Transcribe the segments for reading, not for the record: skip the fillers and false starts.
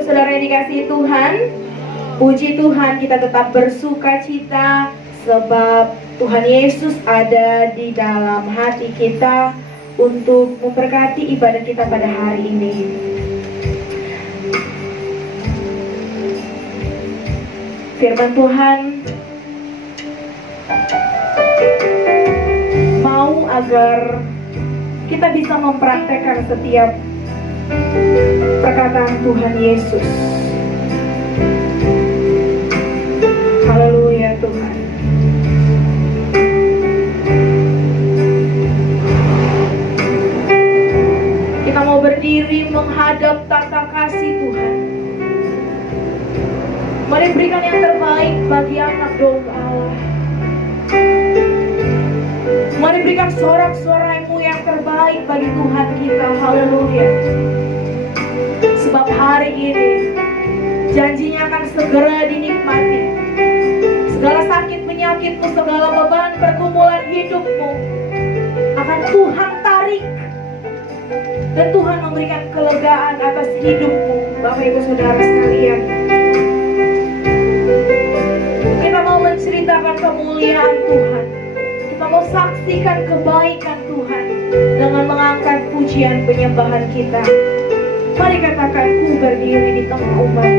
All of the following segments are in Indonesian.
Saudara yang dikasihi Tuhan, puji Tuhan kita tetap bersuka cita sebab Tuhan Yesus ada di dalam hati kita untuk memberkati ibadah kita pada hari ini. Firman Tuhan mau agar kita bisa mempraktekkan setiap perkataan Tuhan Yesus. Haleluya Tuhan. Kita mau berdiri menghadap tata kasih Tuhan. Mari berikan yang terbaik bagi anak domba Allah. Mari berikan sorak-sorai-Mu yang terbaik bagi Tuhan kita. Haleluya. Sebab hari ini janjinya akan segera dinikmati. Segala sakit penyakitmu, segala beban pergumulan hidupmu akan Tuhan tarik. Dan Tuhan memberikan kelegaan atas hidupmu, Bapak Ibu Saudara sekalian. Kita mau menceritakan kemuliaan Tuhan. Kita mau saksikan kebaikan Tuhan dengan mengangkat pujian penyembahan kita. Mari katakan, ku berdiri di tengah umat.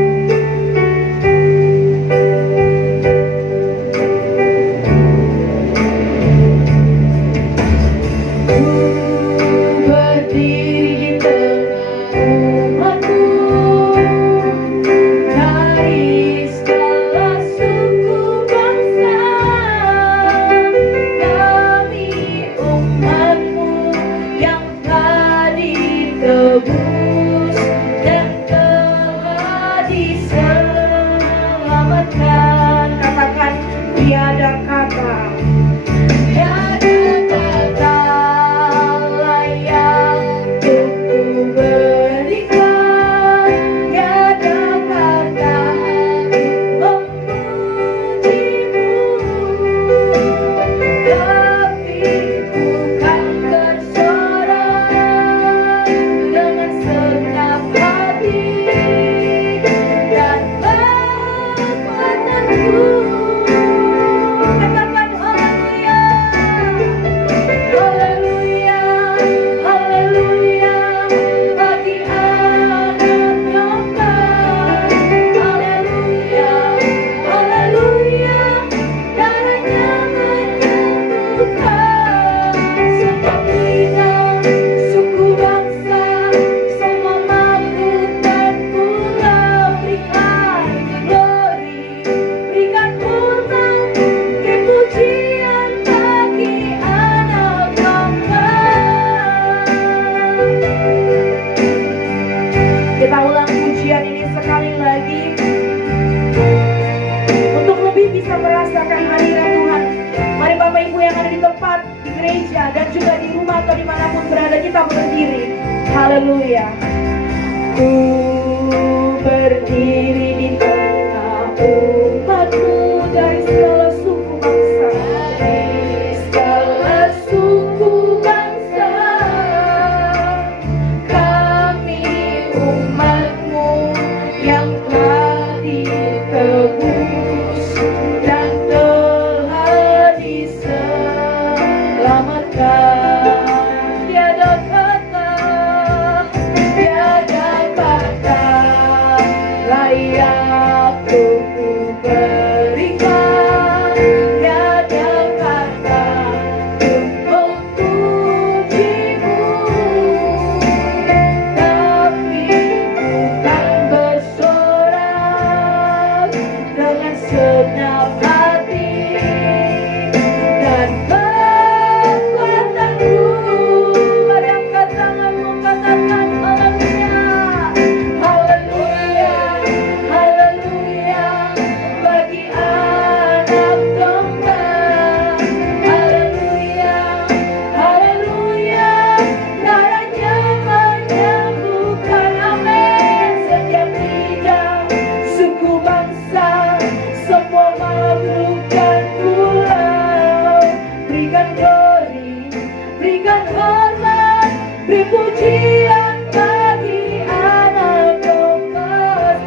Haleluya. Ku berdiri di tengah umatmu dari segala suku bangsa. Dari segala suku bangsa, kami umatmu yang telah ditebus dan telah diselamatkan. Beri pujian bagi anak domba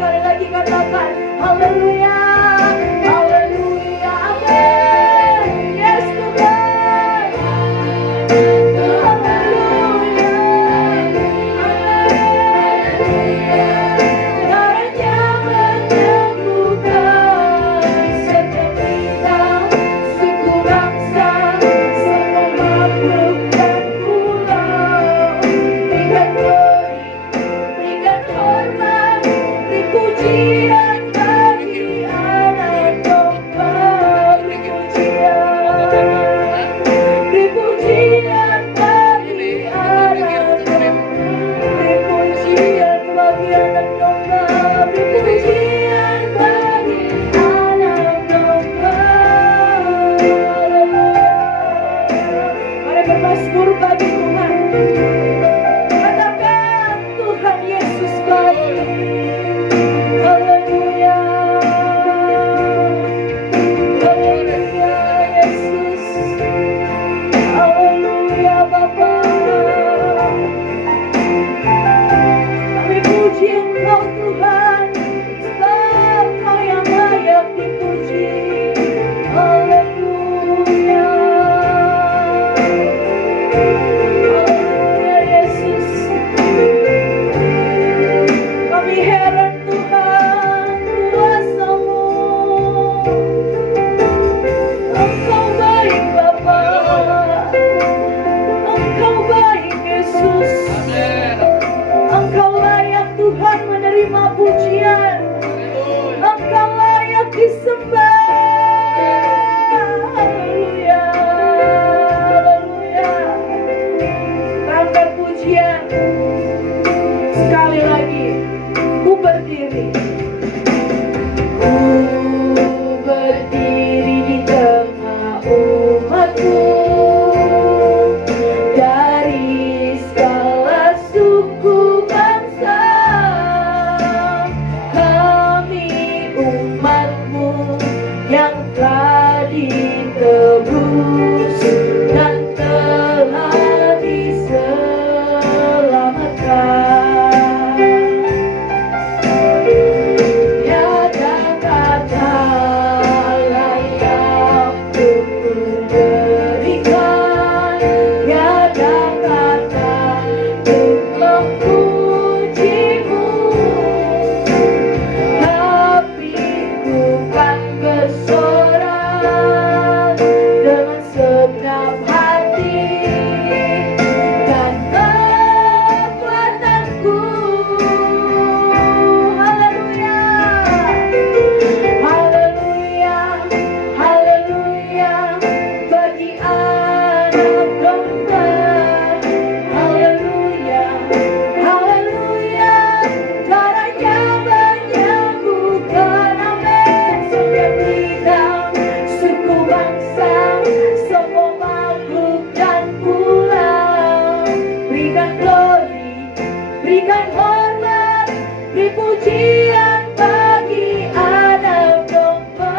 Beri pujian bagi anak domba.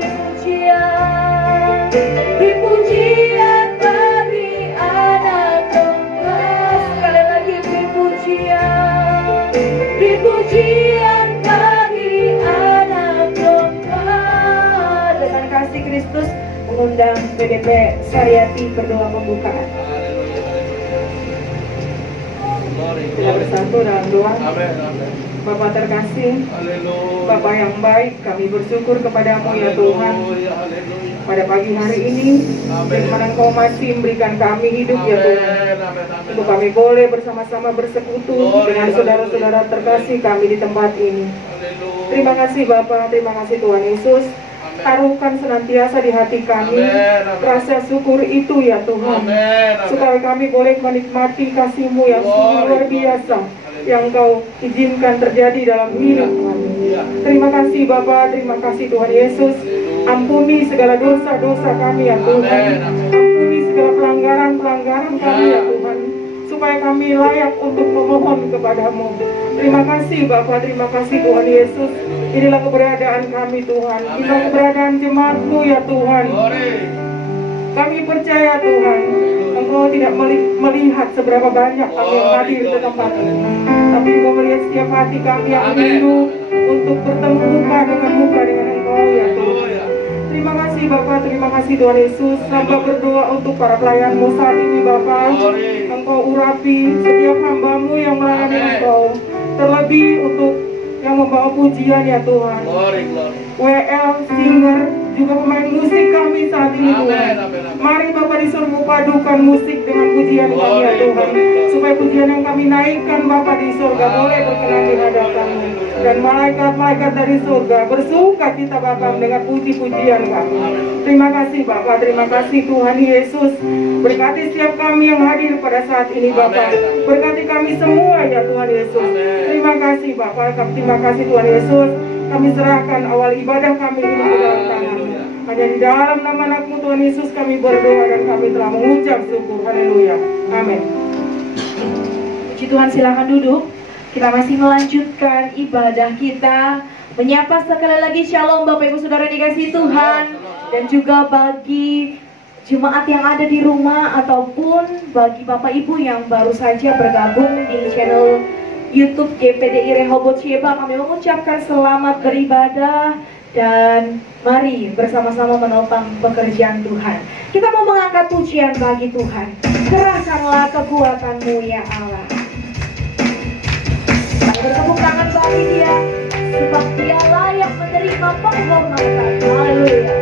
Beri pujian. Beri pujian bagi anak domba. Sekali lagi beri pujian. Beri pujian bagi anak domba. Dengan kasih Kristus mengundang PDP Saryati berdoa pembukaan. Kita bersatu dalam doa. Bapak terkasih, Bapak yang baik, kami bersyukur kepadamu ya Tuhan. Pada pagi hari ini, firman Engkau masih memberikan kami hidup ya Tuhan. Untuk kami boleh bersama-sama bersekutu dengan saudara-saudara terkasih kami di tempat ini. Terima kasih Bapak, terima kasih Tuhan Yesus. Taruhkan senantiasa di hati kami rasa syukur itu ya Tuhan, supaya kami boleh menikmati kasih-Mu yang sungguh luar biasa yang Kau izinkan terjadi dalam hidup kami. Terima kasih Bapa, terima kasih Tuhan Yesus. Ampuni segala dosa-dosa kami ya Tuhan. Ampuni segala pelanggaran-pelanggaran kami ya Tuhan, supaya kami layak untuk memohon kepadamu. Terima kasih Bapa, terima kasih Tuhan Yesus. Inilah keberadaan kami Tuhan, inilah keberadaan jemaat-Mu ya Tuhan. Kami percaya Tuhan, Engkau tidak melihat seberapa banyak kami yang hadir di tempat ini, tapi Engkau melihat setiap hati kami yang rindu untuk bertemu muka dengan Engkau ya Tuhan. Terima kasih Bapak, terima kasih Tuhan Yesus. Hamba berdoa untuk para pelayan-Mu saat ini Bapak. Engkau urapi setiap hamba-Mu yang melayani Engkau, terlebih untuk yang membawa pujian ya Tuhan. WL, singer, juga pemain musik kami saat ini Tuhan. Mari Bapak di surga padukan musik dengan pujian kami ya Tuhan, supaya pujian yang kami naikkan Bapak di surga boleh berkenan di hadapan-Mu. Dan malaikat-malaikat dari surga bersuka cita Bapak mendengar puji-pujian kami. Terima kasih Bapak, terima kasih Tuhan Yesus. Berkati setiap kami yang hadir pada saat ini Bapak. Berkati kami semua ya Tuhan Yesus. Terima kasih Bapak, terima kasih Tuhan Yesus. Kami serahkan awal ibadah kami ini ke dalam tangan-Mu. Hanya di dalam nama Anak-Mu Tuhan Yesus kami berdoa dan kami telah mengucap syukur. Haleluya. Amin. Puji Tuhan, silakan duduk. Kita masih melanjutkan ibadah kita. Menyapa sekali lagi shalom Bapak Ibu Saudara dikasihi Tuhan. Dan juga bagi jemaat yang ada di rumah ataupun bagi Bapak Ibu yang baru saja bergabung di channel YouTube GPDI Rehoboth Sheba, kami mengucapkan selamat beribadah dan mari bersama-sama menopang pekerjaan Tuhan. Kita mau mengangkat pujian bagi Tuhan. Kerahkanlah kekuatan-Mu ya Allah. Mari bertepuk tangan bagi Dia, sebab Dia layak menerima penghormatan. Haleluya.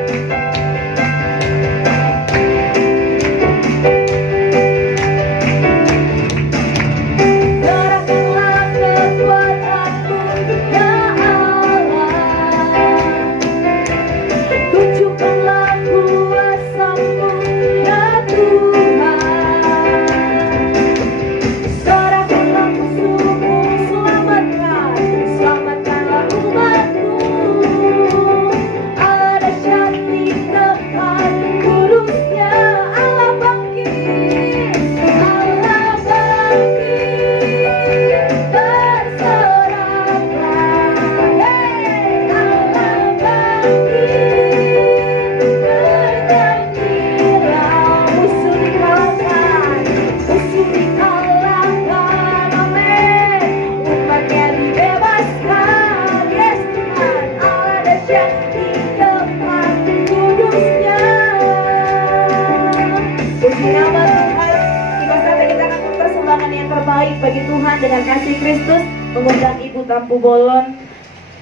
Bagi Tuhan dengan kasih Kristus, mengundang Ibu Tampu Bolon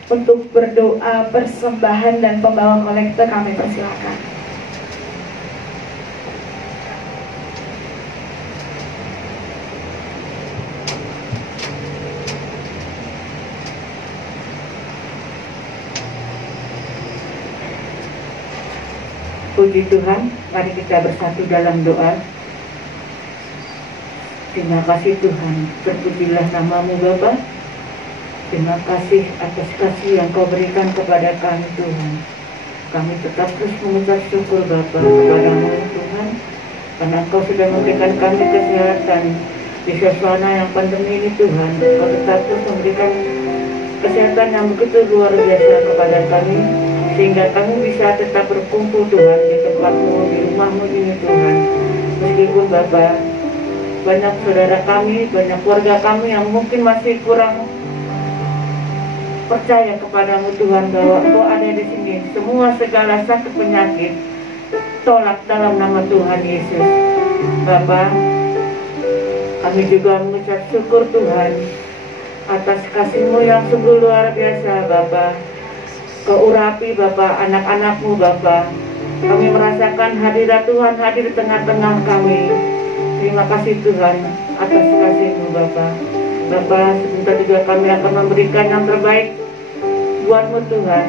untuk berdoa persembahan dan pembawa kolektor, kami persilakan. Puji Tuhan, mari kita bersatu dalam doa. Terima kasih Tuhan, terpujilah nama-Mu Bapa. Terima kasih atas kasih yang Kau berikan kepada kami Tuhan. Kami tetap terus mengucap syukur Bapa kepada-Mu Tuhan, karena Engkau sudah memberikan kami kesehatan di suasana yang pandemi ini Tuhan, Kau tetap terus memberikan kesehatan yang begitu luar biasa kepada kami, sehingga kami bisa tetap berkumpul Tuhan di tempat-Mu, di rumah-Mu ini Tuhan. Meskipun Bapa, banyak saudara kami, banyak keluarga kami yang mungkin masih kurang percaya kepadamu Tuhan, bahwa Engkau ada di sini. Semua segala sakit penyakit tolak dalam nama Tuhan Yesus. Bapa, kami juga mengucap syukur Tuhan atas kasih-Mu yang sungguh luar biasa Bapa. Kau urapi Bapa anak-anak-Mu Bapa. Kami merasakan hadirat Tuhan hadir di tengah-tengah kami. Terima kasih Tuhan atas kasih-Mu Bapa. Bapa, sebentar juga kami akan memberikan yang terbaik buat-Mu Tuhan.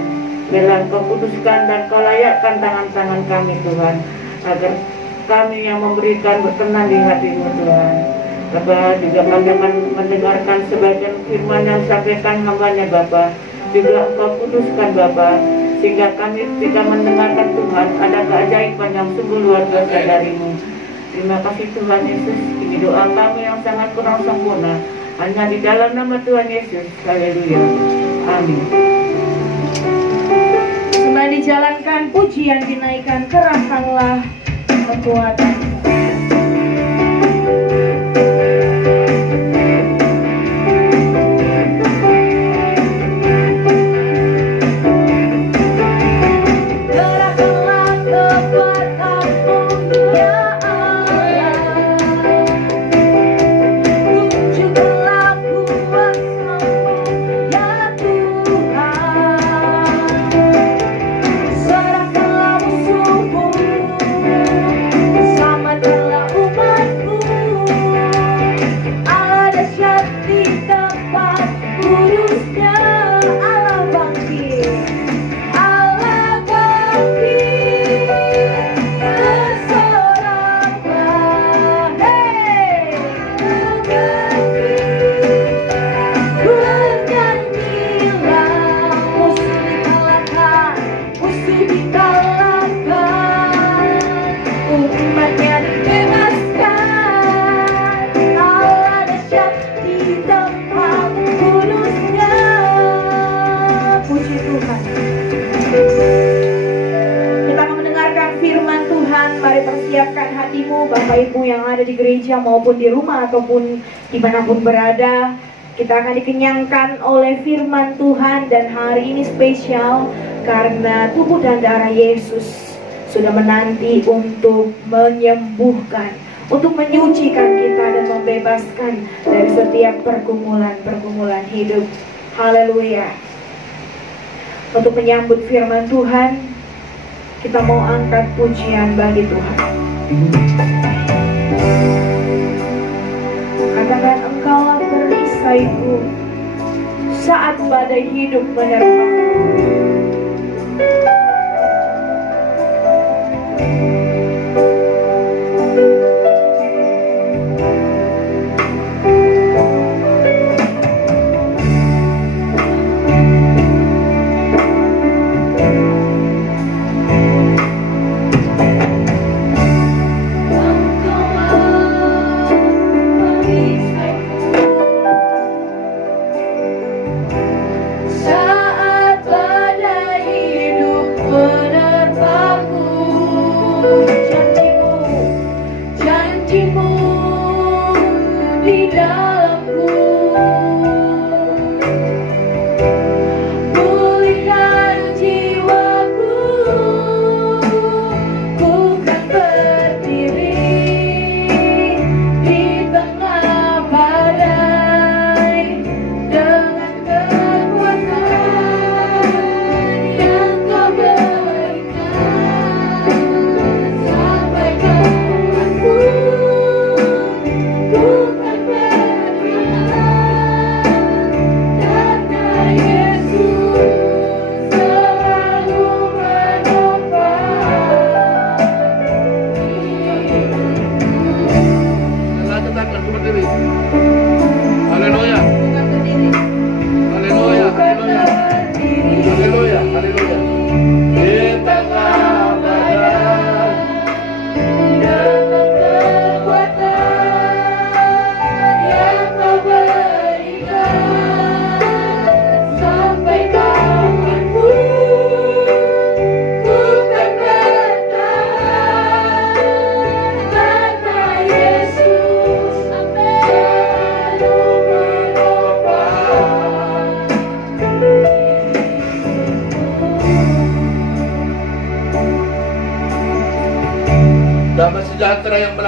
Biarlah Kau kuduskan dan Kau layakkan tangan-tangan kami Tuhan, agar kami yang memberikan berkenan di hati-Mu Tuhan. Bapa, juga kami akan mendengarkan sebagian firman yang disampaikan hamba-Nya Bapa. Juga Engkau kuduskan Bapa, sehingga kami ketika mendengarkan Tuhan ada keajaiban yang sungguh luar biasa dari-Mu. Terima kasih Tuhan Yesus. Ini doa kami yang sangat kurang sempurna, hanya di dalam nama Tuhan Yesus. Haleluya. Amin. Sembah dijalankan, pujian dinaikkan, kerahkanlah kekuatan. Bapak Ibu yang ada di gereja maupun di rumah ataupun dimanapun berada, kita akan dikenyangkan oleh firman Tuhan. Dan hari ini spesial karena tubuh dan darah Yesus sudah menanti untuk menyembuhkan, untuk menyucikan kita dan membebaskan dari setiap pergumulan hidup. Haleluya. Untuk menyambut firman Tuhan, kita mau angkat pujian bagi Tuhan. Katakan, Engkaulah perisaiku saat badai hidup menerpaku.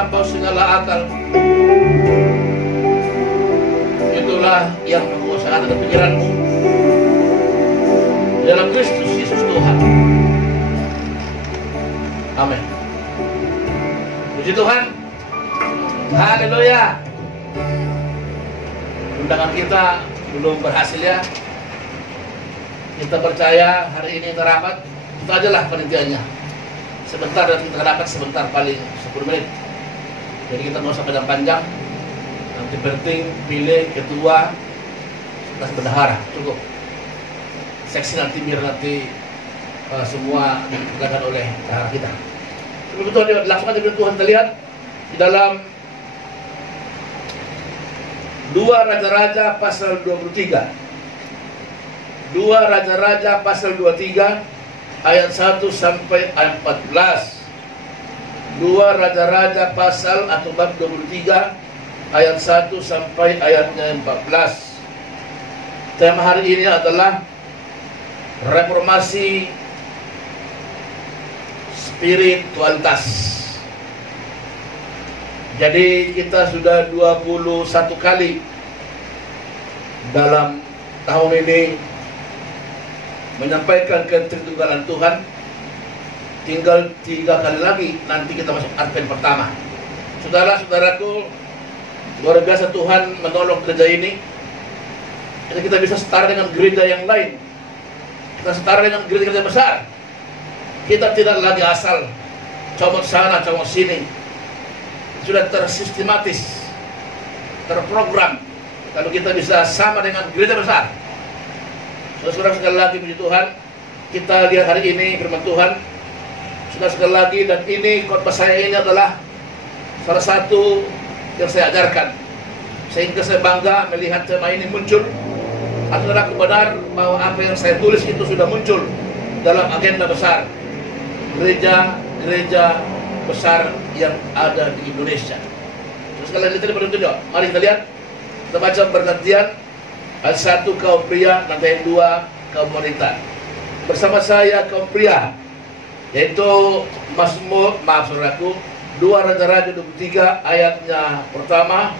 melampaui segala akal. Itulah yang menguasai hati dan pikiranmu dalam Kristus Yesus Tuhan. Amin. Puji Tuhan. Haleluya. Undangan kita belum berhasil ya. Kita percaya hari ini terapat. Itu ajalah penelitiannya. Sebentar dan kita dapat sebentar, paling 10 menit. Jadi kita mau sampai panjang. Nanti penting pilih ketua atas bendahara, cukup. Seksi nanti biar nanti semua dipegang oleh kita. Betul, langsung aja Tuhan. Kita lihat di dalam 2 Raja-Raja pasal 23. 2 Raja-Raja pasal 23 ayat 1 sampai ayat 14. 2 Raja-Raja pasal atau bab 23 ayat 1 sampai ayatnya 14. Tema hari ini adalah reformasi spiritualitas. Jadi kita sudah 21 kali dalam tahun ini menyampaikan ketritunggalan Tuhan. Tinggal 3 kali lagi nanti kita masuk Advent pertama. Saudara-saudaraku, luar biasa Tuhan menolong gereja ini. Jadi kita bisa setara dengan gereja yang lain. Kita setara dengan gereja-gereja besar. Kita tidak lagi asal comot sana, comot sini. Sudah tersistematis, terprogram. Kalau kita bisa sama dengan gereja besar. Saudara sekali lagi puji Tuhan, kita lihat hari ini firman Tuhan. Saudara sekali lagi, dan ini khotbah saya ini adalah salah satu yang saya ajarkan. Sehingga saya bangga melihat tema ini muncul. Adalah benar bahwa apa yang saya tulis itu sudah muncul dalam agenda besar gereja besar yang ada di Indonesia. Terus kalian lihat pada tunjuk. Mari kita lihat. Kita baca bergantian. Ayat 1 kaum pria, nanti ayat 2 kaum wanita. Bersama saya kaum pria, yaitu saudaraku, 2 Raja-Raja 23 ayatnya pertama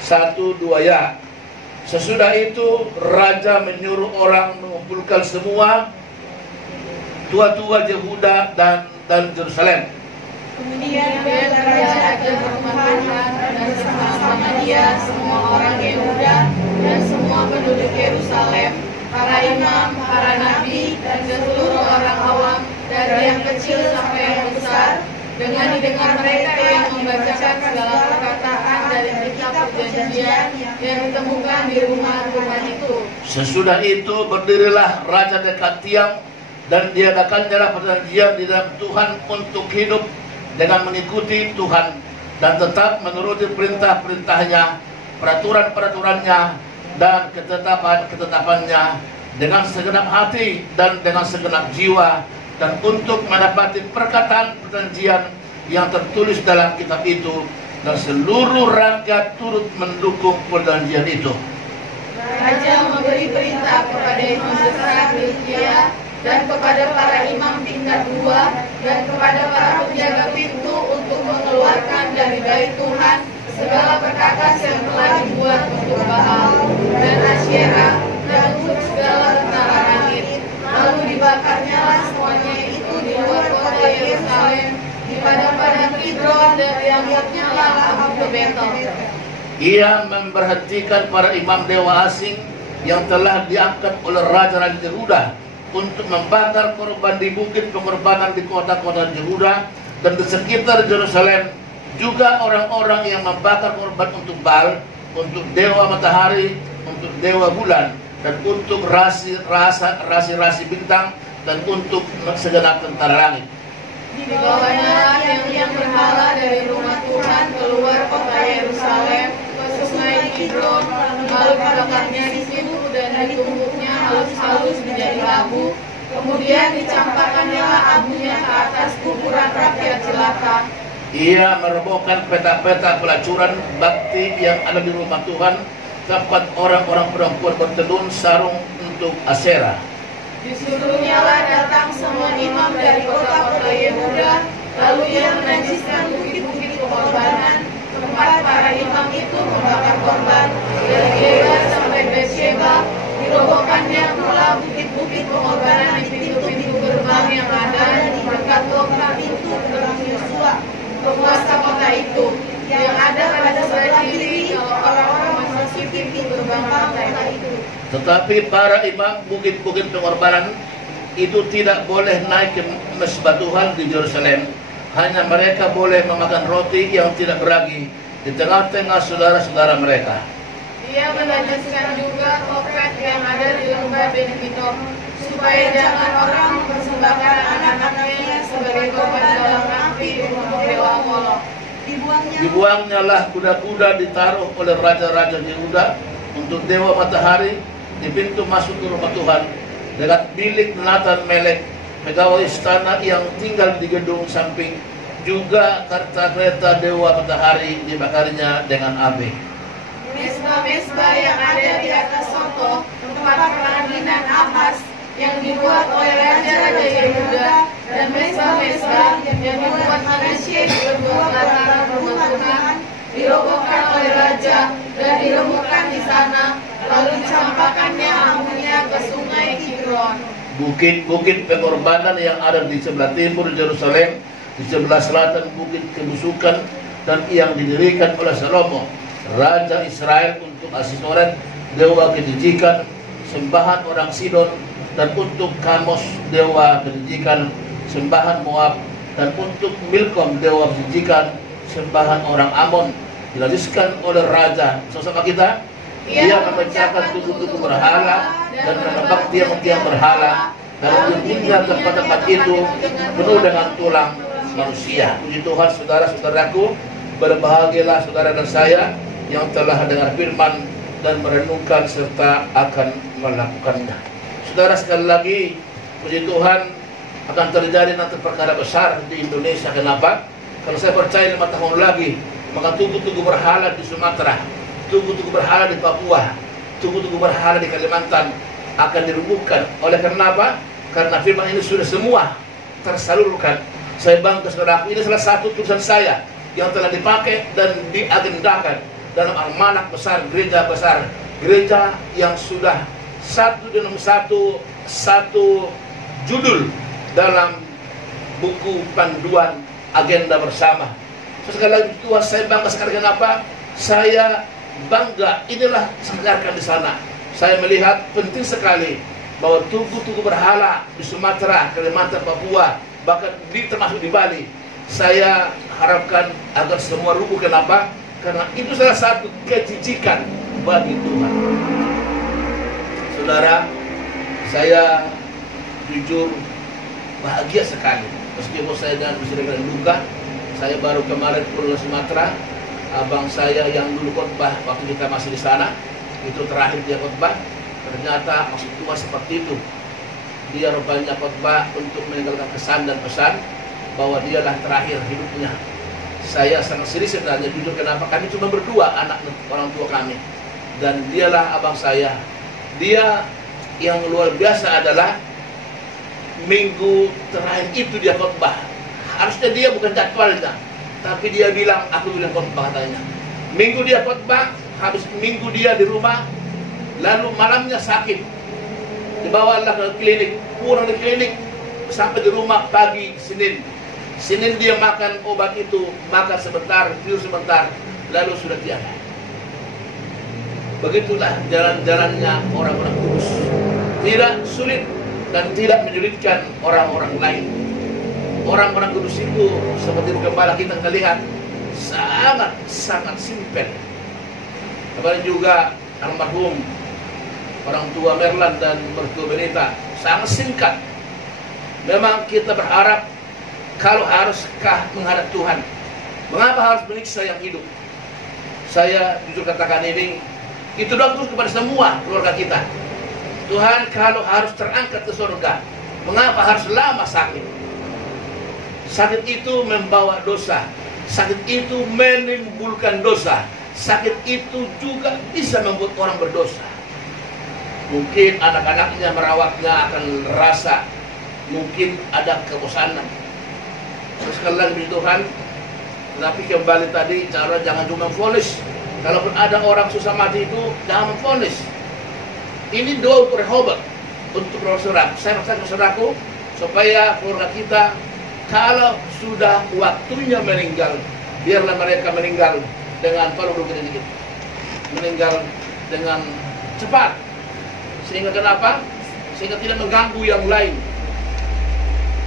1-2 ya. Sesudah itu raja menyuruh orang mengumpulkan semua tua-tua Yehuda dan Yerusalem. Kemudian raja akan berkumpul dan bersama-sama dia semua orang Yehuda dan semua penduduk Yerusalem, para imam, para nabi, dan seluruh orang awam, dari yang kecil sampai yang besar, dengan didengar mereka yang membacakan segala perkataan dari kitab perjanjian yang ditemukan di rumah-rumah itu. Sesudah itu berdirilah raja dekat tiang dan diadakannya perjanjian di dalam Tuhan untuk hidup dengan mengikuti Tuhan dan tetap menuruti perintah-perintahnya, peraturan-peraturannya, dan ketetapan-ketetapannya dengan segenap hati dan dengan segenap jiwa, dan untuk mendapati perkataan perjanjian yang tertulis dalam kitab itu, dan seluruh rakyat turut mendukung perjanjian itu. Raja memberi perintah kepada imam besar Hilkiah dan kepada para imam tingkat 2 dan kepada para penjaga pintu untuk mengeluarkan dari bait Tuhan segala perkakas yang telah dibuat untuk Baal dan Asyera dan untuk segala tentara langit. Lalu dibakarnya lah semuanya itu di luar kota Yerusalem, di padang-padang Kidron, dan diangkatnya lah api ke Betel. Ia memberhentikan para imam dewa asing yang telah diangkat oleh raja-raja Yehuda untuk membakar korban di bukit pengorbanan di kota-kota Yehuda dan di sekitar Yerusalem, juga orang-orang yang membakar korban untuk Baal, untuk dewa matahari, untuk dewa bulan, dan untuk rasi bintang, dan untuk segenap tentara langit. Dibawanya yang berhala dari rumah Tuhan keluar kota Yerusalem ke sungai Kidron, lalu dibakarnya di situ dan ditumbuknya halus-halus menjadi abu. Kemudian dicampakkannya abunya ke atas kuburan rakyat jelata. Ia merobohkan peta-peta pelacuran bakti yang ada di rumah Tuhan, tempat orang-orang perempuan bertelun sarung untuk Asyera. Disuruhnya lah datang semua imam dari kota-kota Yehuda, lalu ia menajiskan bukit-bukit pengorbanan, tempat para imam itu membakar korban, dari Geba sampai Beersheba, dirobohkannya pula bukit-bukit pengorbanan di pintu-pintu gerbang yang ada di dekat dongkrak pintu gerbang Yosua, penguasa kota itu, yang ada pada sebelah kiri kalau orang-orang memasuki pintu gerbang kota itu. Tetapi para imam bukit-bukit pengorbanan itu tidak boleh naik ke mesbah Tuhan di Yerusalem. Hanya mereka boleh memakan roti yang tidak beragi di tengah-tengah saudara-saudara mereka. Dia menajiskan juga topet yang ada di lembah Ben-Hinnom, supaya jangan orang mempersembahkan anak-anaknya sebagai korban dalam api untuk dewa Molok. Dibuangnya lah kuda-kuda ditaruh oleh raja-raja Yehuda untuk dewa matahari di pintu masuk ke rumah Tuhan, dekat bilik Natan Melek, pegawai istana yang tinggal di gedung samping. Juga kereta dewa matahari dibakarinya dengan api. Mesbah-mesbah yang ada di atas soto, tempat peradilan Ahas, yang dibuat oleh raja-raja Yehuda, dan mesbah-mesbah yang dibuat Manasye di kedua belakang rumah Tuhan, dirobohkan oleh raja dan diremukkan di sana, lalu dicampakkannya amunnya ke sungai Kidron. Bukit-bukit pengorbanan yang ada di sebelah timur Yerusalem, di sebelah selatan bukit kebusukan, dan yang didirikan oleh Salomo, raja Israel, untuk Asitoret, dewa kejijikan, sembahan orang Sidon, dan untuk Kamos, dewa kejijikan, sembahan Moab, dan untuk Milkom, dewa kejijikan, sembahan orang Amon, dilanjutkan oleh raja. Sosok kita, dia memecahkan tugu-tugu berhala dan menebak tiang-tiang berhala, dan menyembunyikan tempat-tempat itu penuh dengan tulang manusia. Puji Tuhan, saudara-saudaraku, berbahagialah saudara dan saya yang telah dengar firman dan merenungkan serta akan melakukannya. Saudara, sekali lagi, puji Tuhan, akan terjadi nanti perkara besar di Indonesia. Kenapa? Kalau saya percaya 5 tahun lagi, maka tugu-tugu berhala di Sumatera, tugu-tugu berhala di Papua, tugu-tugu berhala di Kalimantan akan dirumbuhkan. Oleh karena apa? Karena firman ini sudah semua tersalurkan. Saya bangga saudara, ini salah satu tulisan saya yang telah dipakai dan diagendakan dalam almanak besar, gereja yang sudah satu judul dalam buku panduan agenda bersama. Sekali lagi Tuhan, saya bangga sekali. Kenapa? Saya bangga, inilah sekarang di sana. Saya melihat penting sekali bahwa tugu-tugu berhala di Sumatera, Kalimantan, Papua, bahkan termasuk di Bali, saya harapkan agar semua rubuh. Kenapa? Karena itu salah satu kejijikan bagi Tuhan. Saudara, saya jujur bahagia sekali, meskipun saya dan bisa dengan duka. Saya baru kemarin pulang ke Sumatera. Abang saya yang dulu khotbah waktu kita masih di sana, itu terakhir dia khotbah. Ternyata maksud Tuhan seperti itu. Dia rupanya khotbah untuk meninggalkan kesan dan pesan bahwa dialah terakhir hidupnya. Saya sangat serius sebenarnya, jujur. Kenapa? Kami cuma berdua, anak orang tua kami, dan dialah abang saya. Dia yang luar biasa adalah minggu terakhir itu dia khotbah. Harusnya dia bukan jadwalnya, tapi dia bilang, aku bilang khotbah katanya. Minggu dia khotbah, habis minggu dia di rumah, lalu malamnya sakit. Dibawalah ke klinik, pulang di klinik, sampai di rumah pagi Senin. Senin dia makan obat itu, makan sebentar, tidur sebentar, lalu sudah tiada. Begitulah jalan-jalannya orang-orang kudus. Tidak sulit dan tidak menyulitkan orang-orang lain. Orang-orang kudus itu seperti gembala kita lihat, sangat simpel. Kemarin juga almarhum orang tua Merlan dan mertua Benita, sangat singkat. Memang kita berharap, kalau haruskah menghadap Tuhan, mengapa harus menyiksa yang hidup? Saya jujur katakan ini, itu doa terus kepada semua keluarga kita. Tuhan, kalau harus terangkat ke surga, mengapa harus lama sakit? Sakit itu membawa dosa, sakit itu menimbulkan dosa, sakit itu juga bisa membuat orang berdosa. Mungkin anak-anaknya merawatnya akan rasa, mungkin ada kebosanan. Sekali lagi Tuhan, Tetapi kembali tadi, cara jangan cuma vonis. Kalaupun ada orang susah mati itu, jangan vonis. Ini doa untuk Rehoboam, untuk saudara. Saya maksudkan saudaraku, supaya keluarga kita, kalau sudah waktunya meninggal, biarlah mereka meninggal dengan, tolong dulu dikit, meninggal dengan cepat. Sehingga kenapa? Sehingga tidak mengganggu yang lain.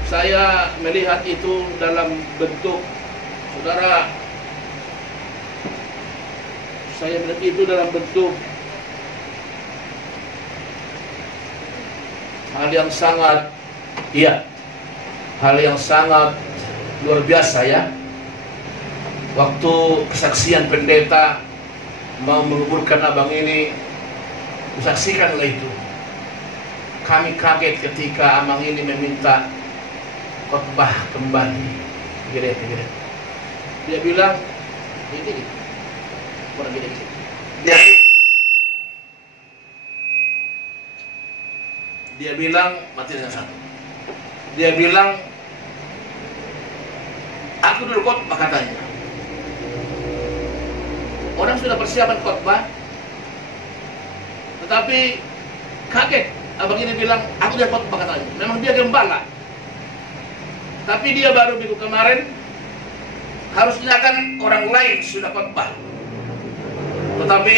Saya melihat itu dalam bentuk, saudara, saya melihat itu dalam bentuk hal yang sangat, hal yang sangat luar biasa ya. Waktu kesaksian pendeta mau menguburkan abang ini, kusaksikanlah itu. Kami kaget ketika abang ini meminta khotbah kembali. Gini. Dia bilang, ini kurang gini. Dia bilang, mati dengan satu. Dia bilang, aku dulu khotbah katanya. Orang sudah persiapan khotbah, tetapi kaget. Abang ini bilang, aku dia khotbah katanya. Memang dia gembala. Tapi dia baru minggu kemarin, harusnya kan orang lain sudah khotbah. Tetapi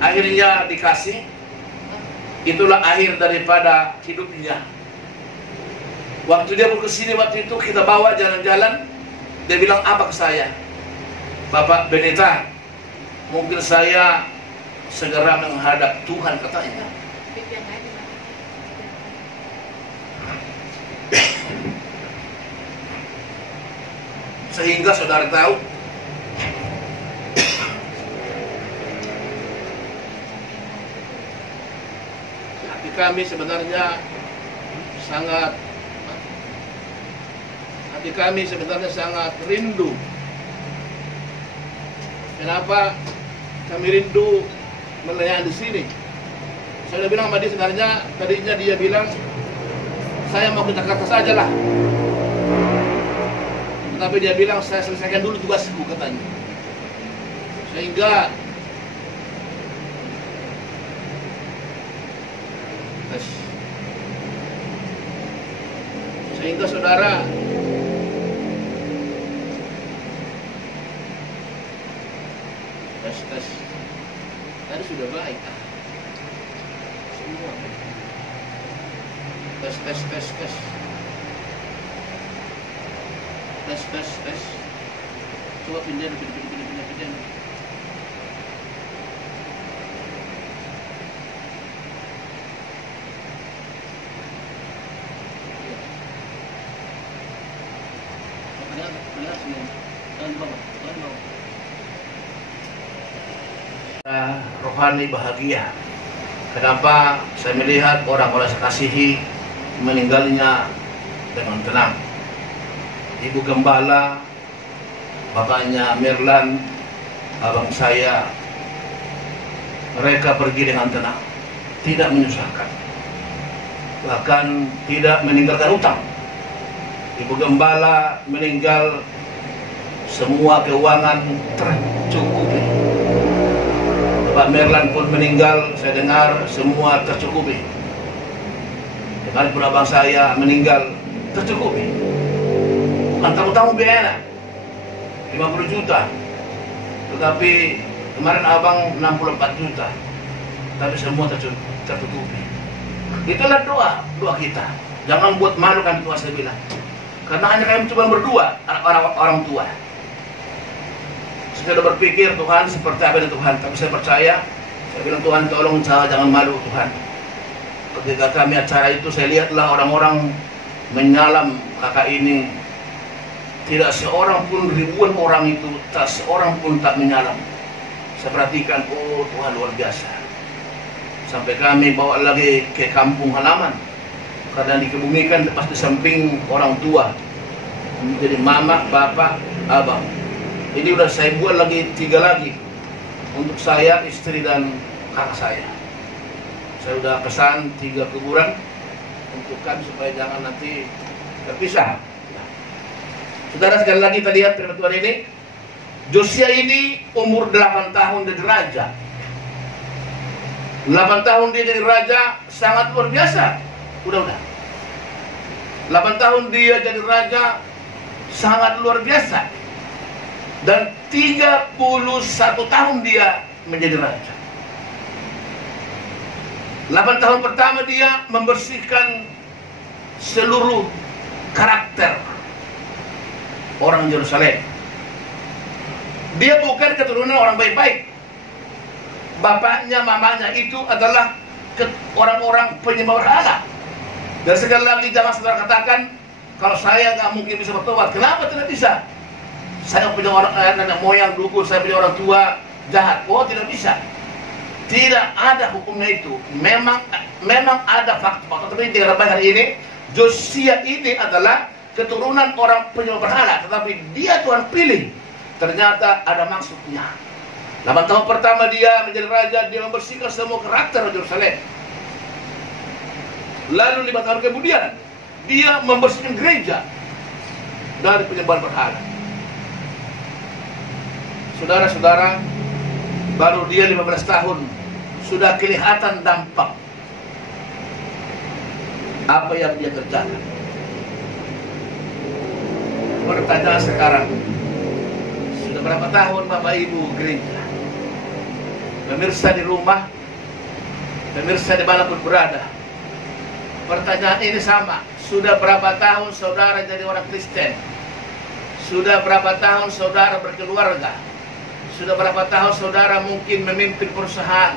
akhirnya dikasih. Itulah akhir daripada hidupnya. Waktu dia mau kesini waktu itu, kita bawa jalan-jalan. Dia bilang apa ke saya? Bapak Pendeta, mungkin saya segera menghadap Tuhan katanya. Sehingga saudara tahu, hati kami sebenarnya sangat rindu. Kenapa kami rindu melayani di sini? Saya udah bilang sama dia, sebenarnya tadinya dia bilang saya mau ke Jakarta saja lah. Tetapi dia bilang saya selesaikan dulu tugasku katanya. Sehingga saudara, tes tadi sudah baik semua. Tes. Coba pindah. Rohani bahagia. Kenapa saya melihat orang-orang saya kasihi meninggalnya dengan tenang. Ibu Gembala, bapaknya Mirlan, abang saya, mereka pergi dengan tenang, tidak menyusahkan, bahkan tidak meninggalkan utang. Ibu Gembala meninggal, semua keuangan tercukupi. Pak Mirlan pun meninggal, saya dengar semua tercukupi. Kemarin pun abang saya meninggal, tercukupi. Bukan tamu-tamu biaya 50 juta. Tetapi kemarin abang 64 juta. Tapi semua tercukupi. Itulah doa kita. Jangan buat malu kan tua saya bilang. Karena hanya kami cuma berdua, orang tua. Saya sudah berpikir Tuhan seperti apa dari Tuhan, tapi saya percaya, saya bilang Tuhan tolong saya jangan malu Tuhan. Ketika kami acara itu saya lihatlah orang-orang menyalam kakak ini, tidak seorang pun, ribuan orang itu, tak seorang pun tak menyalam. Saya perhatikan, oh Tuhan luar biasa. Sampai kami bawa lagi ke kampung halaman, karena dikebumikan pas di samping orang tua, jadi mama, bapak, abang. Ini udah saya buat lagi 3 lagi untuk saya, istri dan kakak saya. Saya udah pesan 3 kuburan untuk kami supaya jangan nanti terpisah. Saudara, sekali lagi kita lihat firman Tuhan ini. Josia ini umur 8 tahun jadi raja. 8 tahun dia jadi raja sangat luar biasa. Udah. 8 tahun dia jadi raja sangat luar biasa. Dan 31 tahun dia menjadi raja. 8 tahun pertama dia membersihkan seluruh karakter orang Yerusalem. Dia bukan keturunan orang baik-baik. Bapaknya, mamanya itu adalah orang-orang penyembah berhala. Dan sekali lagi jangan saudara katakan, kalau saya nggak mungkin bisa bertobat. Kenapa tidak bisa? Saya punya orang nenek moyang dukun, saya punya orang tua jahat. Oh, tidak bisa. Tidak ada hukumnya itu. Memang ada fakta. Tapi di hari ini, Josia ini adalah keturunan orang penyembah berhala. Tetapi dia Tuhan pilih. Ternyata ada maksudnya. 8 tahun pertama dia menjadi raja, dia membersihkan semua karakter Yerusalem. Lalu 5 tahun kemudian, dia membersihkan gereja dari penyembahan berhala. Saudara-saudara, baru dia 15 tahun, sudah kelihatan dampak apa yang dia kerjakan. Pertanyaan sekarang, sudah berapa tahun Bapak Ibu gereja? Pemirsa di rumah, pemirsa dimanapun berada, pertanyaan ini sama. Sudah berapa tahun saudara jadi orang Kristen? Sudah berapa tahun saudara berkeluarga? Sudah berapa tahun saudara mungkin memimpin perusahaan,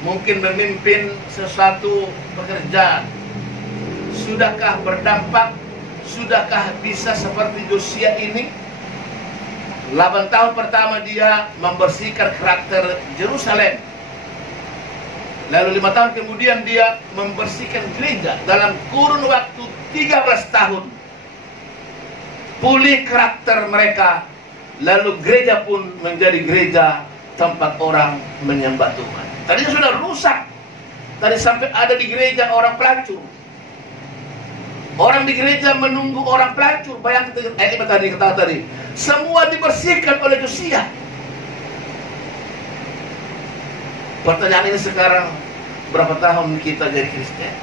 mungkin memimpin sesuatu pekerjaan? Sudahkah berdampak? Sudahkah bisa seperti Josia ini? 8 tahun pertama dia membersihkan karakter Yerusalem. Lalu 5 tahun kemudian dia membersihkan gereja. Dalam kurun waktu 13 tahun pulih karakter mereka. Lalu gereja pun menjadi gereja tempat orang menyembah Tuhan. Tadinya sudah rusak. Tadi sampai ada di gereja orang pelacur. Orang di gereja menunggu orang pelacur. Bayangkan tadi. Semua dibersihkan oleh Josia. Pertanyaan ini sekarang, berapa tahun kita jadi Kristen?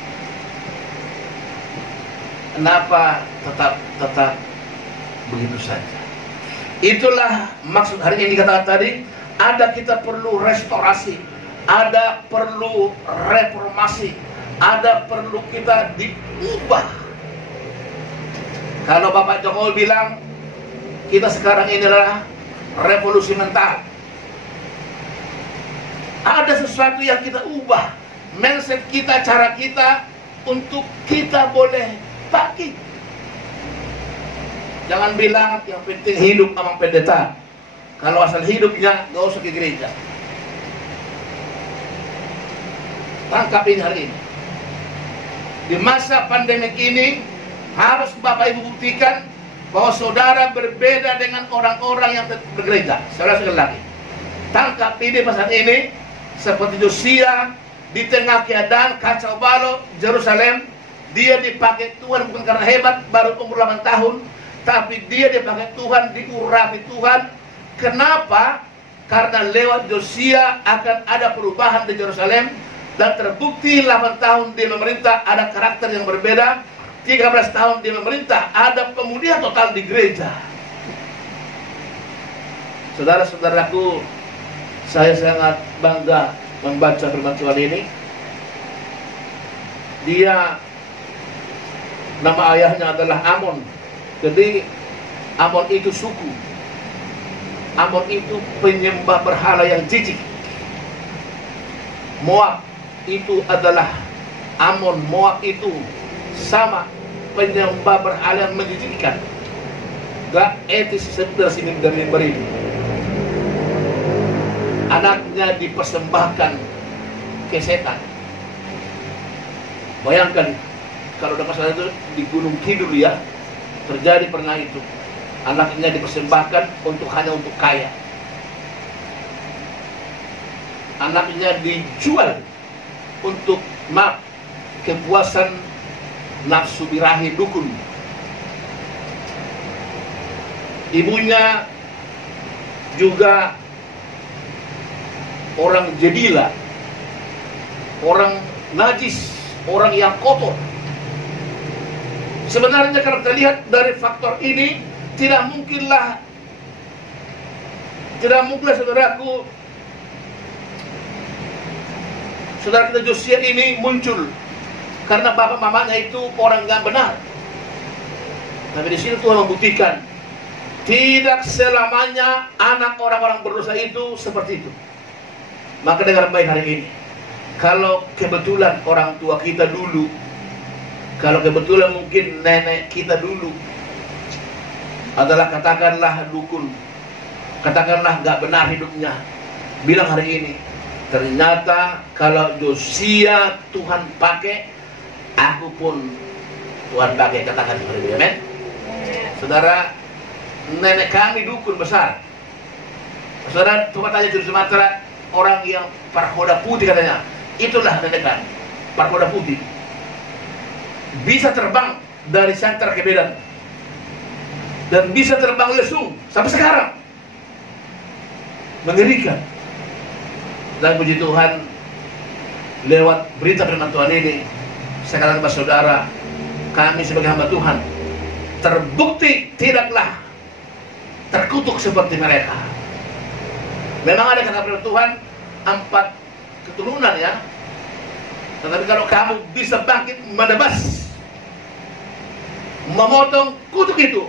Kenapa tetap begitu saja? Itulah maksud hari ini dikatakan tadi. Ada kita perlu restorasi, ada perlu reformasi, ada perlu kita diubah. Kalau Bapak Jokowi bilang kita sekarang ini adalah revolusi mental, ada sesuatu yang kita ubah, mindset kita, cara kita untuk kita boleh bangkit. Jangan bilang yang penting hidup sama pendeta. Kalau asal hidupnya gak usah ke gereja. Tangkap ini hari ini. Di masa pandemik ini harus Bapak Ibu buktikan bahwa saudara berbeda dengan orang-orang yang bergereja. Saudara sekali lagi, tangkap ini pasal ini. Seperti Josia, di tengah keadaan kacau balau Yerusalem, dia dipakai Tuhan bukan karena hebat, baru umur 8 tahun, tapi dia dipakai Tuhan, diurapi Tuhan. Kenapa? Karena lewat Josia akan ada perubahan di Yerusalem. Dan terbukti 8 tahun dia memerintah, ada karakter yang berbeda. 13 tahun dia memerintah, ada pemulihan total di gereja. Saudara-saudaraku, saya sangat bangga membaca firman Tuhan ini. Dia, nama ayahnya adalah Amon. Jadi Amon itu suku. Amon itu penyembah berhala yang jijik. Moab itu adalah Amon. Moab itu sama penyembah berhala yang menjijikkan. Gak etis sebelah sini dari beribu. Anaknya dipersembahkan ke setan. Bayangkan kalau ada masalah itu di Gunung Kidul ya, terjadi pernah itu. Anaknya dipersembahkan hanya untuk kaya. Anaknya dijual untuk kepuasan nafsu birahi dukun. Ibunya juga orang jedila, orang najis, orang yang kotor. Sebenarnya kalau kita lihat dari faktor ini, tidak mungkinlah saudaraku, saudara kita Josia ini muncul karena bapak mamanya itu orang yang benar. Tapi di sini Tuhan membuktikan tidak selamanya anak orang-orang berdosa itu seperti itu. Maka dengar baik hari ini, kalau kebetulan orang tua kita dulu, kalau kebetulan mungkin nenek kita dulu adalah katakanlah dukun, katakanlah gak benar hidupnya, bilang hari ini, ternyata kalau Josia Tuhan pakai, aku pun Tuhan pakai, katakan hari ini, amin. Saudara, nenek kami dukun besar. Saudara, coba tanya di Sumatera, orang yang parhoda putih katanya, itulah nenek kami, parhoda putih. Bisa terbang dari Santar ke Medan dan bisa terbang lesung sampai sekarang. Mengerikan. Dan puji Tuhan, lewat berita firman Tuhan ini, saya katakan kepada saudara, kami sebagai hamba Tuhan terbukti tidaklah terkutuk seperti mereka. Memang ada kata firman Tuhan 4 keturunan ya, tetapi kalau kamu bisa bangkit menebas, memotong kutuk itu,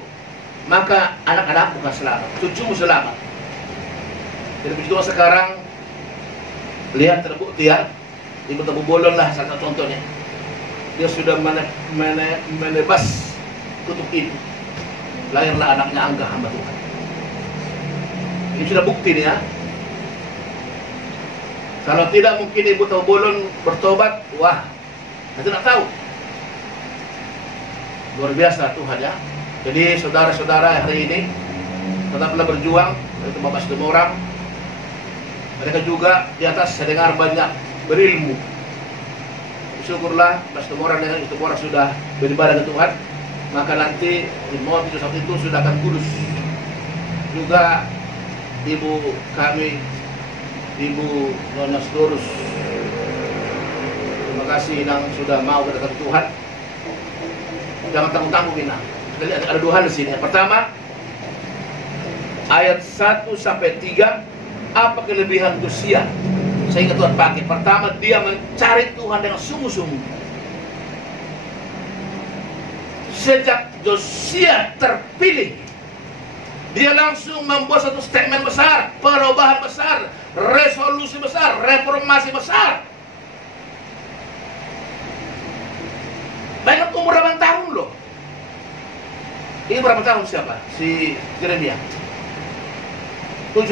maka anak-anakmu akan selamat, cucumu selamat. Jadi puji Tuhan sekarang lihat terbukti ya, Ibu Tebu Bolon lah salah satu contohnya. Dia sudah menebas kutuk itu, lahirlah anaknya Angga hamba Tuhan. Ini sudah bukti nih ya. Kalau tidak mungkin Ibu Tebu Bolon bertobat, wah, kita tidak tahu. Luar biasa Tuhan ya. Jadi saudara-saudara hari ini tetaplah berjuang, itu Bapak Situmorang. Mereka juga di atas saya dengar banyak berilmu. Syukurlah Bapak Situmorang dengan Situmorang sudah beribadah ke Tuhan, maka nanti di maut itu saat itu sudah akan kudus. Juga ibu kami, Ibu Nona Storus, terima kasih yang sudah mau berdekat Tuhan. Jangan tanggung-tanggung Bina. Ada 2 hal di sini. Yang pertama, ayat 1 sampai 3, apa kelebihan Josia sehingga Tuhan pakai? Pertama, dia mencari Tuhan dengan sungguh-sungguh. Sejak Josia terpilih, dia langsung membuat satu statement besar, perubahan besar, resolusi besar, reformasi besar. Banyak umur 8 tahun loh. Ini berapa tahun siapa? Si Jeremia 7.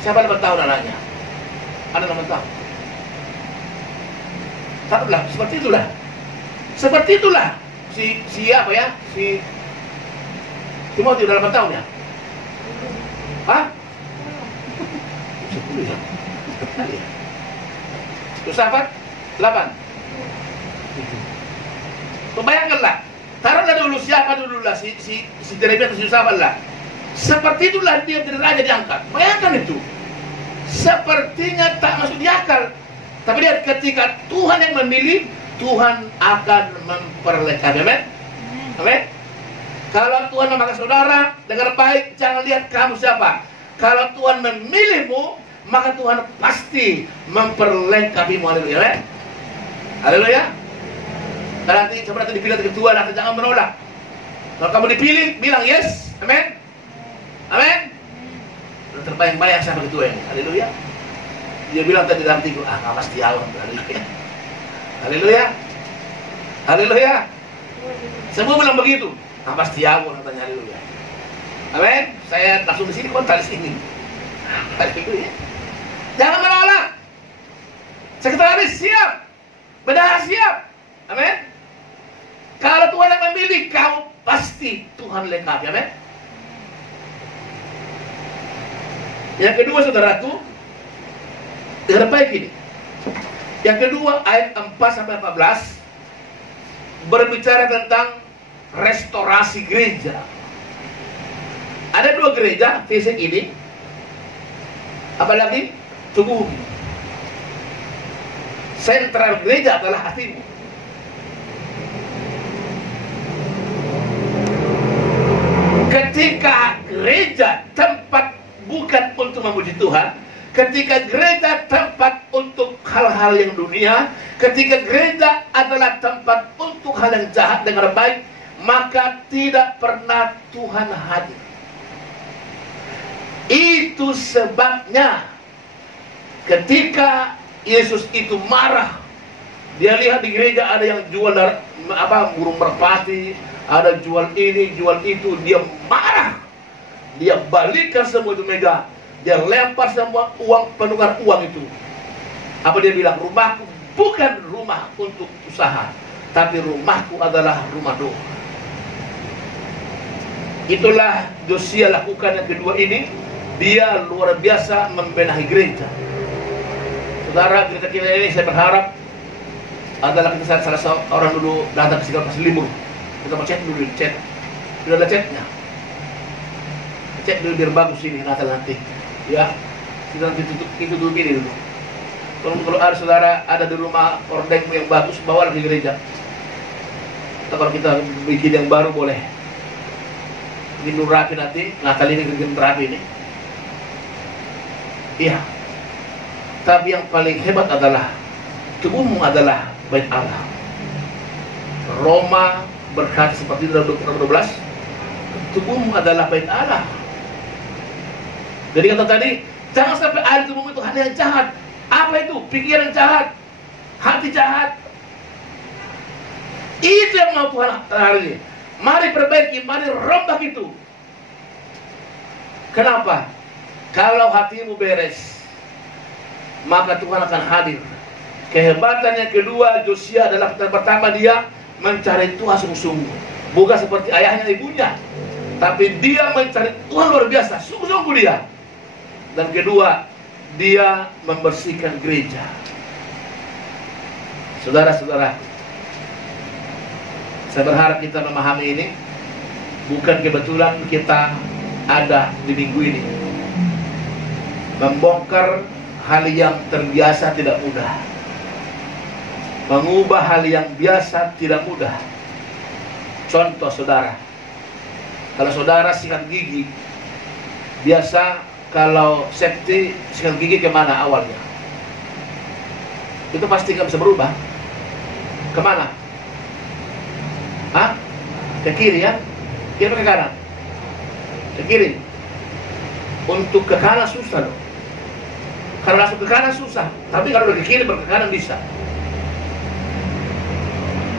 Siapa 8 tahun anaknya? Ada 8 tahun. Taruhlah, seperti itulah. Seperti itulah. Si apa ya? Si Timotius udah 8 tahun ya? Hah? 10 ya? Yosafat 8. Bayangkanlah, taruhlah dulu siapa dulu lah si Jeremia atau si Yosafat lah. Seperti itulah dia jadi raja diangkat. Bayangkan itu. Sepertinya tak masuk di akal. Tapi lihat, ketika Tuhan yang memilih, Tuhan akan memperlengkapi. Amin? Amin? Kalau Tuhan memakai saudara, dengar baik, jangan lihat kamu siapa. Kalau Tuhan memilihmu, maka Tuhan pasti memperlengkapimu. Haleluya. Amin? Haleluya. Dan nanti seperti dipilih ketua, nanti jangan menolak. Kalau kamu dipilih, bilang yes. Amin. Amin. Terbayang-bayang sama ketua ini. Haleluya. Dia bilang tadi dalam hatiku, nggak pasti awam. Haleluya. Haleluya. Haleluya. Semua bilang begitu. Nggak pasti awam katanya. Haleluya. Amin. Saya langsung di sini kontak di sini. Haleluya. Jangan menolak. Sekretaris siap. Bendahara siap. Amin. Kalau Tuhan yang memilih, kamu pasti Tuhan lengkapi. Amin. Yang kedua saudaraku, dengar baik ini. Yang kedua ayat 4 sampai 14 berbicara tentang restorasi gereja. Ada 2 gereja, fisik ini, apalagi tubuh. Sentral gereja adalah hatimu. Ketika gereja tempat bukan untuk memuji Tuhan, ketika gereja tempat untuk hal-hal yang dunia, ketika gereja adalah tempat untuk hal yang jahat dengan baik, maka tidak pernah Tuhan hadir. Itu sebabnya ketika Yesus itu marah, dia lihat di gereja ada yang jual burung merpati, ada jual ini, jual itu, dia marah. Dia balikkan semua itu meja, dia lempar semua uang, penukar uang itu. Apa dia bilang? Rumahku bukan rumah untuk usaha, tapi rumahku adalah rumah doa. Itulah Josia lakukan yang kedua ini. Dia luar biasa membenahi gereja. Saudara, gereja kita ini saya berharap adalah kita salah seorang dulu datang ke sini pas libur. Kita mau cek dulu, cek. Sudah ada ceknya. Cek dulu biar bagus ini Natal nanti. Ya, kita nanti tutup itu dulu ini dulu. Kalau ada saudara ada di rumah ordengmu yang bagus, bawa ke gereja. Atau kalau kita bikin yang baru boleh. Bikin dulu rapi nanti, Natal ini bikin rapi ini. Iya. Tapi yang paling hebat adalah tubuhmu adalah bait Allah. Roma berkata seperti dalam 12, tubuhmu adalah bait Allah. Jadi kata tadi, jangan sampai ada tubuhmu itu hanya yang jahat. Apa itu? Pikiran jahat, hati jahat. Itu yang mau Tuhan hari ini. Mari perbaiki, mari rombak itu. Kenapa? Kalau hatimu beres, maka Tuhan akan hadir. Kehebatan yang kedua Josia adalah pertama dia mencari Tuhan sungguh-sungguh, bukan seperti ayahnya ibunya, tapi dia mencari Tuhan luar biasa, sungguh-sungguh dia. Dan kedua, dia membersihkan gereja. Saudara-saudara, saya berharap kita memahami ini. Bukan kebetulan kita ada di minggu ini. Membongkar hal yang terbiasa tidak mudah. Mengubah hal yang biasa tidak mudah. Contoh saudara, kalau saudara sikat gigi, biasa kalau safety sikat gigi kemana awalnya? Itu pasti nggak bisa berubah. Kemana? Hah? Ke kiri ya? Kiri ke kanan? Ke kiri. Untuk ke kanan susah loh. Kalau langsung ke kanan susah. Tapi kalau udah ke kiri ke kanan bisa.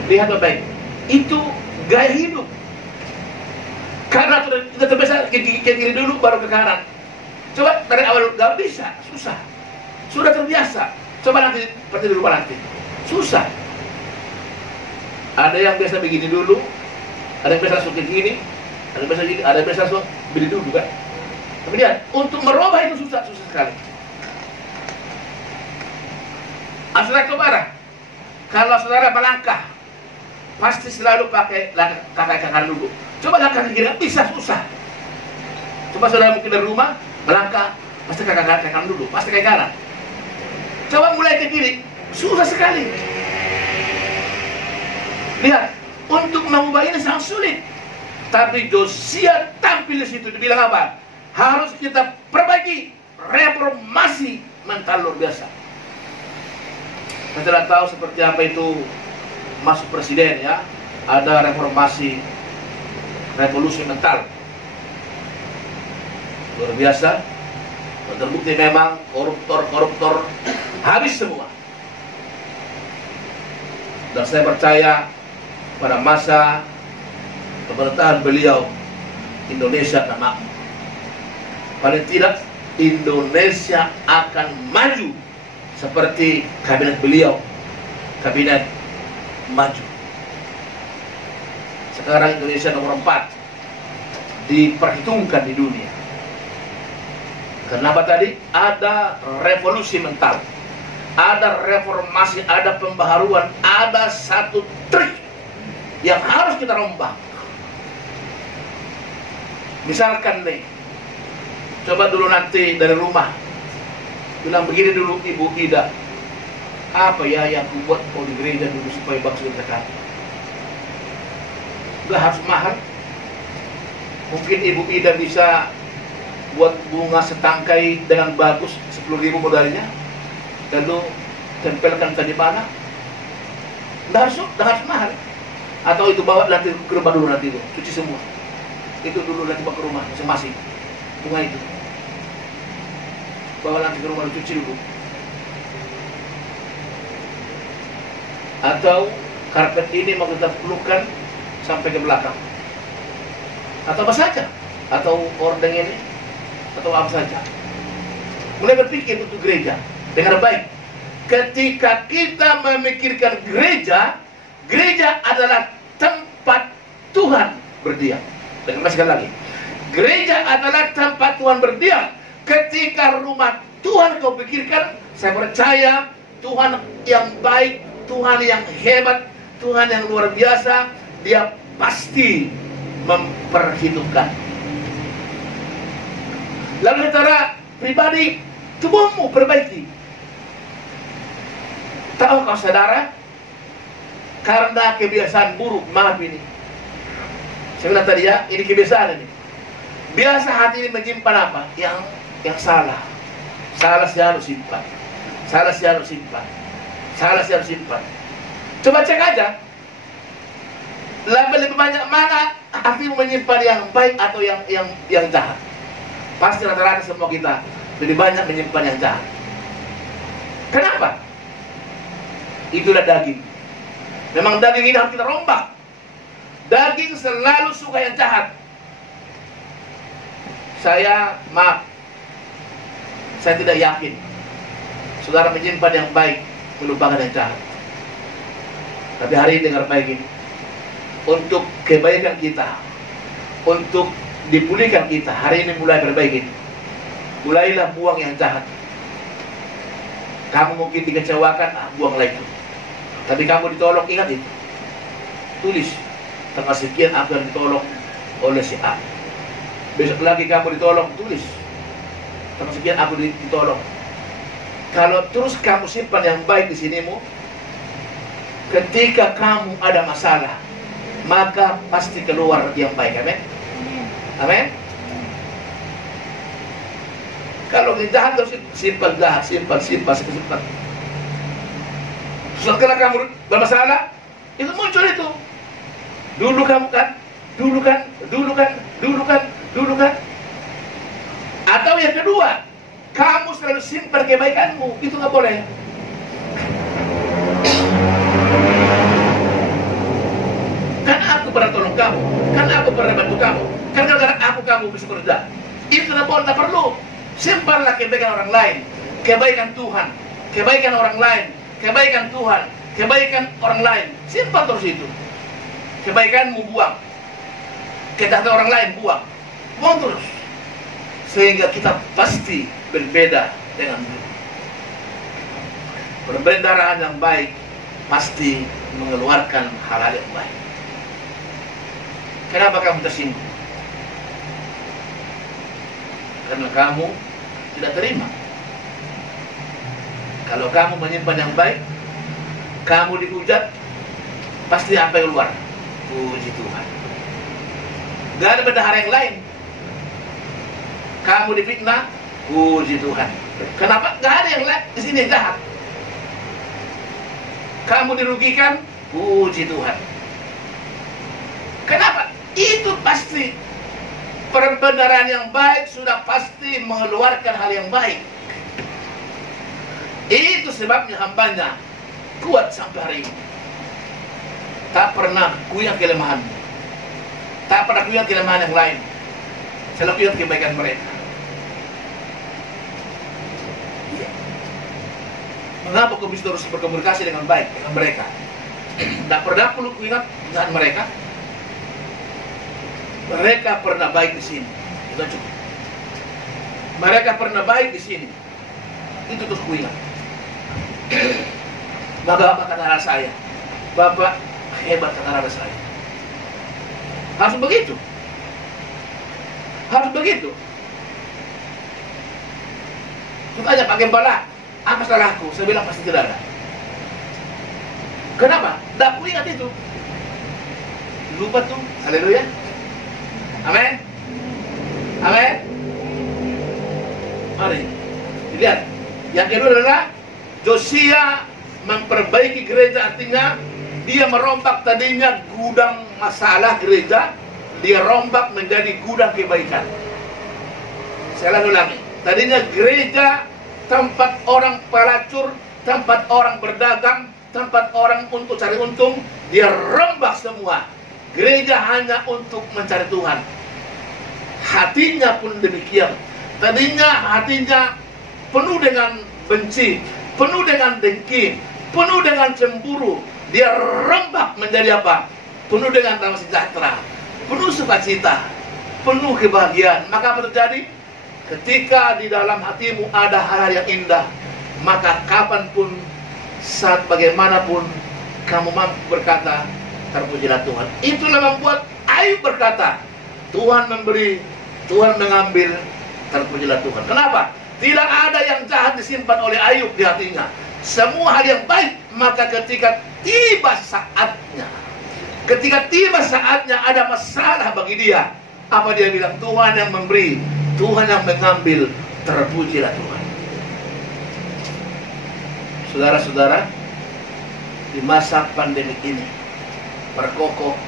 Lihat baik. Itu gaya hidup. Karena kita terbiasa ke kiri dulu baru ke kanan. Coba dari awal gak bisa, susah. Sudah terbiasa. Coba nanti seperti di rumah nanti. Susah. Ada yang biasa begini dulu, ada yang biasa langsung ke gini, ada yang biasa gini, ada yang biasa langsung begini dulu kan. Kemudian untuk merubah itu susah sekali. Saudara kemana? Kalau saudara melangkah, pasti selalu pakai kaki kanan dulu. Coba langkah ke kiri, bisa susah. Coba saudara mungkin dari rumah melangkah, pasti kaki kanan dulu, pasti kaki kanan. Coba mulai ke kiri, susah sekali. Lihat, untuk mengubah ini sangat sulit. Tapi Josia tampil di situ, dibilang apa? Harus kita perbaiki, reformasi mental luar biasa. Kita tidak tahu seperti apa itu masuk presiden ya. Ada reformasi, revolusi mental. Luar biasa. Terbukti memang koruptor habis semua. Dan saya percaya pada masa pemerintahan beliau Indonesia akan makmur. Paling tidak Indonesia akan maju seperti kabinet beliau, kabinet maju. Sekarang Indonesia nomor 4 diperhitungkan di dunia. Kenapa tadi? Ada revolusi mental, ada reformasi, ada pembaharuan, ada satu trik yang harus kita rombak. Misalkan nih, Coba dulu nanti dari rumah bilang begini dulu, Ibu Ida, apa ya yang aku buat kalau di gereja dulu supaya bangsa dekat? Gak harus mahal. Mungkin Ibu Ida bisa buat bunga setangkai dengan bagus, 10.000 modalnya, lalu tempelkan tadi mana? Gak harus mahal. Atau itu bawa nanti ke rumah dulu, nanti itu cuci semua. Itu dulu nanti bawa ke rumah masing-masing bunga itu. Bawa nanti ke rumah cuci dulu. Atau karpet ini mau kita pelukkan sampai ke belakang. Atau apa saja. Atau ordeng ini. Atau apa saja. Mulai berpikir untuk gereja dengan baik. Ketika kita memikirkan gereja, gereja adalah tempat Tuhan berdiam. Dengar sekali lagi. Gereja adalah tempat Tuhan berdiam. Ketika rumah Tuhan kau pikirkan, saya percaya Tuhan yang baik, Tuhan yang hebat, Tuhan yang luar biasa, Dia pasti memperhitungkan. Lalu secara pribadi, tubuhmu perbaiki. Tahu kau saudara, karena kebiasaan buruk, maaf ini. Saya bilang tadi ya, ini kebiasaan ini. Biasa hati ini menyimpan apa? Yang salah. Salah selalu simpan. Salah selalu simpan. Salah selalu simpan. Coba cek aja. Lebih banyak mana hatimu menyimpan yang baik atau yang jahat? Pasti rata-rata semua kita lebih banyak menyimpan yang jahat. Kenapa? Itulah daging. Memang daging ini harus kita rombak. Daging selalu suka yang jahat. Saya tidak yakin saudara menyimpan yang baik, melupakan yang jahat. Tapi hari ini dengar baik ini. Untuk kebaikan kita, untuk dipulihkan kita, hari ini mulai perbaiki. Mulailah buang yang jahat. Kamu mungkin dikecewakan, buanglah itu. Tapi kamu ditolong, ingat itu. Tulis, tanggal sekian aku yang ditolong oleh si A. Besok lagi kamu ditolong, tulis, tanggal sekian aku ditolong. Kalau terus kamu simpan yang baik di sinimu, ketika kamu ada masalah, maka pasti keluar yang baik. Amin. Amin. Kalau kita jahat terus simpan jahat, simpan. Setelah kamu bermasalah, itu muncul itu. Dulu kan. Atau yang kedua, kamu selalu simpan kebaikanmu, itu nggak boleh. Kan aku pernah tolong kamu, kan aku pernah bantu kamu, kan gara-gara kamu bisa kerja. Itu nggak boleh, nggak perlu. Simpanlah kebaikan orang lain, kebaikan Tuhan, kebaikan orang lain, kebaikan Tuhan, kebaikan orang lain. Simpan terus itu. Kebaikanmu buang, kejahatan orang lain buang terus. Sehingga kita pasti berbeda dengan Tuhan. Perbendaharaan yang baik pasti mengeluarkan hal-hal yang baik. Kenapa kamu tersinggung? Karena kamu tidak terima. Kalau kamu menyimpan yang baik, kamu dihujat, pasti apa yang keluar? Puji Tuhan. Gak ada bendahara yang lain. Kamu difitnah, puji Tuhan. Kenapa? Gak ada yang lain di sini yang jahat. Kamu dirugikan, puji Tuhan. Kenapa? Itu pasti perbendaharaan yang baik sudah pasti mengeluarkan hal yang baik. Itu sebabnya hambanya kuat sampai hari ini. Tak pernah kuyang kelemahan. Tak pernah kuyang kelemahan yang lain. Selalu kuyang kebaikan mereka. Mengapa kau bisa terus berkomunikasi dengan baik dengan mereka? Tak pernah perlu ingat dengan mereka. Mereka pernah baik di sini. Itu cukup. Mereka pernah baik di sini. Itu terus kuingat. Bapak kata saya, Bapak hebat kata saya. Harus begitu. Harus begitu. Tanya Pak Gembala, apa salahku? Saya bilang pasti tidak ada. Kenapa? Tidak aku ingat itu. Lupa tuh. Haleluya. Amin. Amin. Mari lihat. Yang kedua adalah Josia memperbaiki gereja, artinya dia merombak tadinya gudang masalah gereja, dia rombak menjadi gudang kebaikan. Saya ulangi. Tadinya gereja tempat orang pelacur, tempat orang berdagang, tempat orang untuk cari untung, dia rombak semua. Gereja hanya untuk mencari Tuhan. Hatinya pun demikian. Tadinya hatinya penuh dengan benci, penuh dengan dengki, penuh dengan cemburu. Dia rombak menjadi apa? Penuh dengan damai sejahtera, penuh sukacita, penuh kebahagiaan. Maka apa terjadi? Ketika di dalam hatimu ada hal-hal yang indah, maka kapanpun, saat bagaimanapun, kamu mampu berkata, terpujilah Tuhan. Itulah membuat Ayub berkata, Tuhan memberi, Tuhan mengambil, terpujilah Tuhan. Kenapa? Tidak ada yang jahat disimpan oleh Ayub di hatinya. Semua hal yang baik. Maka ketika tiba saatnya, ada masalah bagi dia, apa dia bilang? Tuhan yang memberi, Tuhan yang mengambil, terpujilah Tuhan. Saudara-saudara, di masa pandemi ini, perkokoh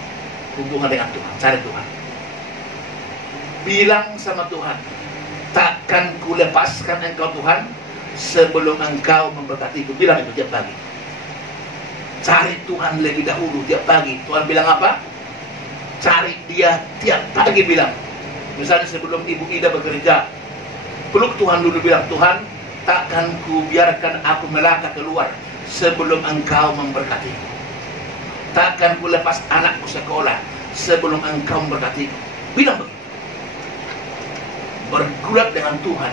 hubungan dengan Tuhan, cari Tuhan. Bilang sama Tuhan, takkan kulepaskan engkau Tuhan sebelum engkau memberkatiku. Bilang itu tiap pagi. Cari Tuhan lebih dahulu tiap pagi. Tuhan bilang apa? Cari dia tiap pagi bilang. Misalnya sebelum Ibu Ida bekerja, peluk Tuhan dulu, bilang, Tuhan, takkan ku biarkan aku melangkah keluar sebelum engkau memberkatiku. Takkan ku lepas anakku sekolah sebelum engkau memberkatiku. Bilang begitu. Bergulat dengan Tuhan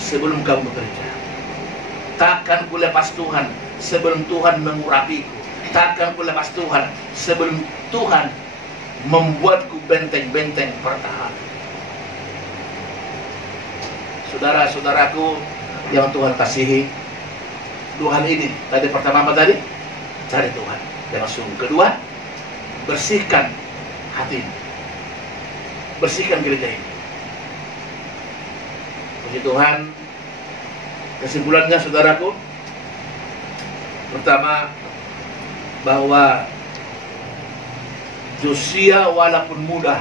sebelum kamu bekerja. Takkan ku lepas Tuhan sebelum Tuhan mengurapiku. Takkan ku lepas Tuhan sebelum Tuhan membuatku benteng-benteng pertahanan. Saudara-saudaraku yang Tuhan kasihi, dua hal ini. Tadi pertama apa tadi? Cari Tuhan dengan sungguh. Kedua, bersihkan hati, bersihkan gereja ini. Puji Tuhan. Kesimpulannya saudaraku, pertama, bahwa Josia walaupun muda,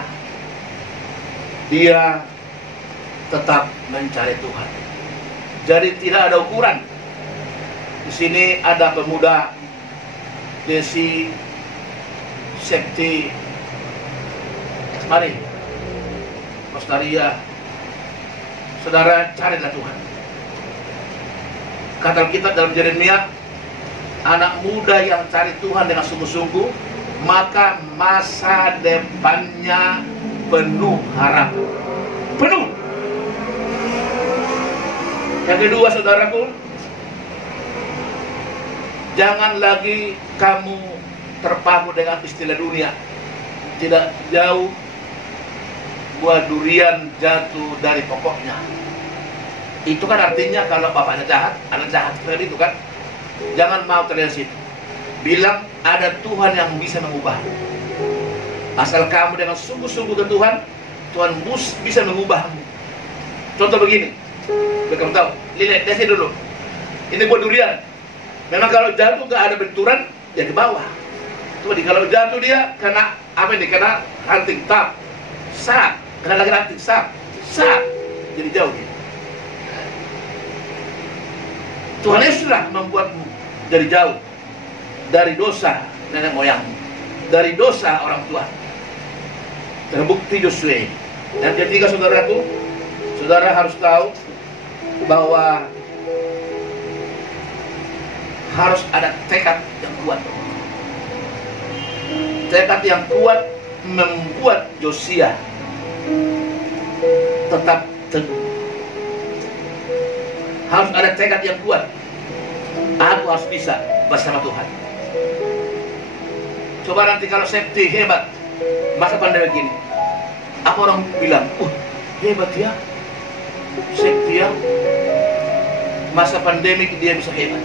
dia tetap mencari Tuhan. Jadi tidak ada ukuran. Di sini ada pemuda Desi Sekti, mari Australia, saudara, carilah Tuhan. Kata kita dalam Yeremia, anak muda yang cari Tuhan dengan sungguh-sungguh, maka masa depannya penuh harapan. Penuh. Yang kedua saudaraku, jangan lagi kamu terpaku dengan istilah dunia. Tidak jauh buah durian jatuh dari pokoknya. Itu kan artinya kalau bapaknya jahat, anak jahat, seperti itu kan. Jangan mau terlihat situ. Bilang ada Tuhan yang bisa mengubahmu. Asal kamu dengan sungguh-sungguh ke Tuhan, Tuhan bisa mengubahmu. Contoh begini, kamu tahu, lihat desi dulu. Ini buah durian. Memang kalau jatuh gak ada benturan, ya ke bawah. Coba kalau jatuh dia kena apa ini? Kena ranting, tap, sak, kena lagi ranting, sak, jadi jauh dia. Tuhan Yesuslah membuatmu dari jauh, dari dosa nenek moyangmu, dari dosa orang tua. Terbukti Joshua. Yang ketiga saudaraku, saudara harus tahu bahwa harus ada tekad yang kuat. Tekad yang kuat membuat Josia tetap teguh. Harus ada tekad yang kuat. Aku harus bisa bersama Tuhan. Coba nanti kalau Septi hebat, masa pandemi gini, apa orang bilang, hebat ya, Septi ya, masa pandemik dia bisa hebat.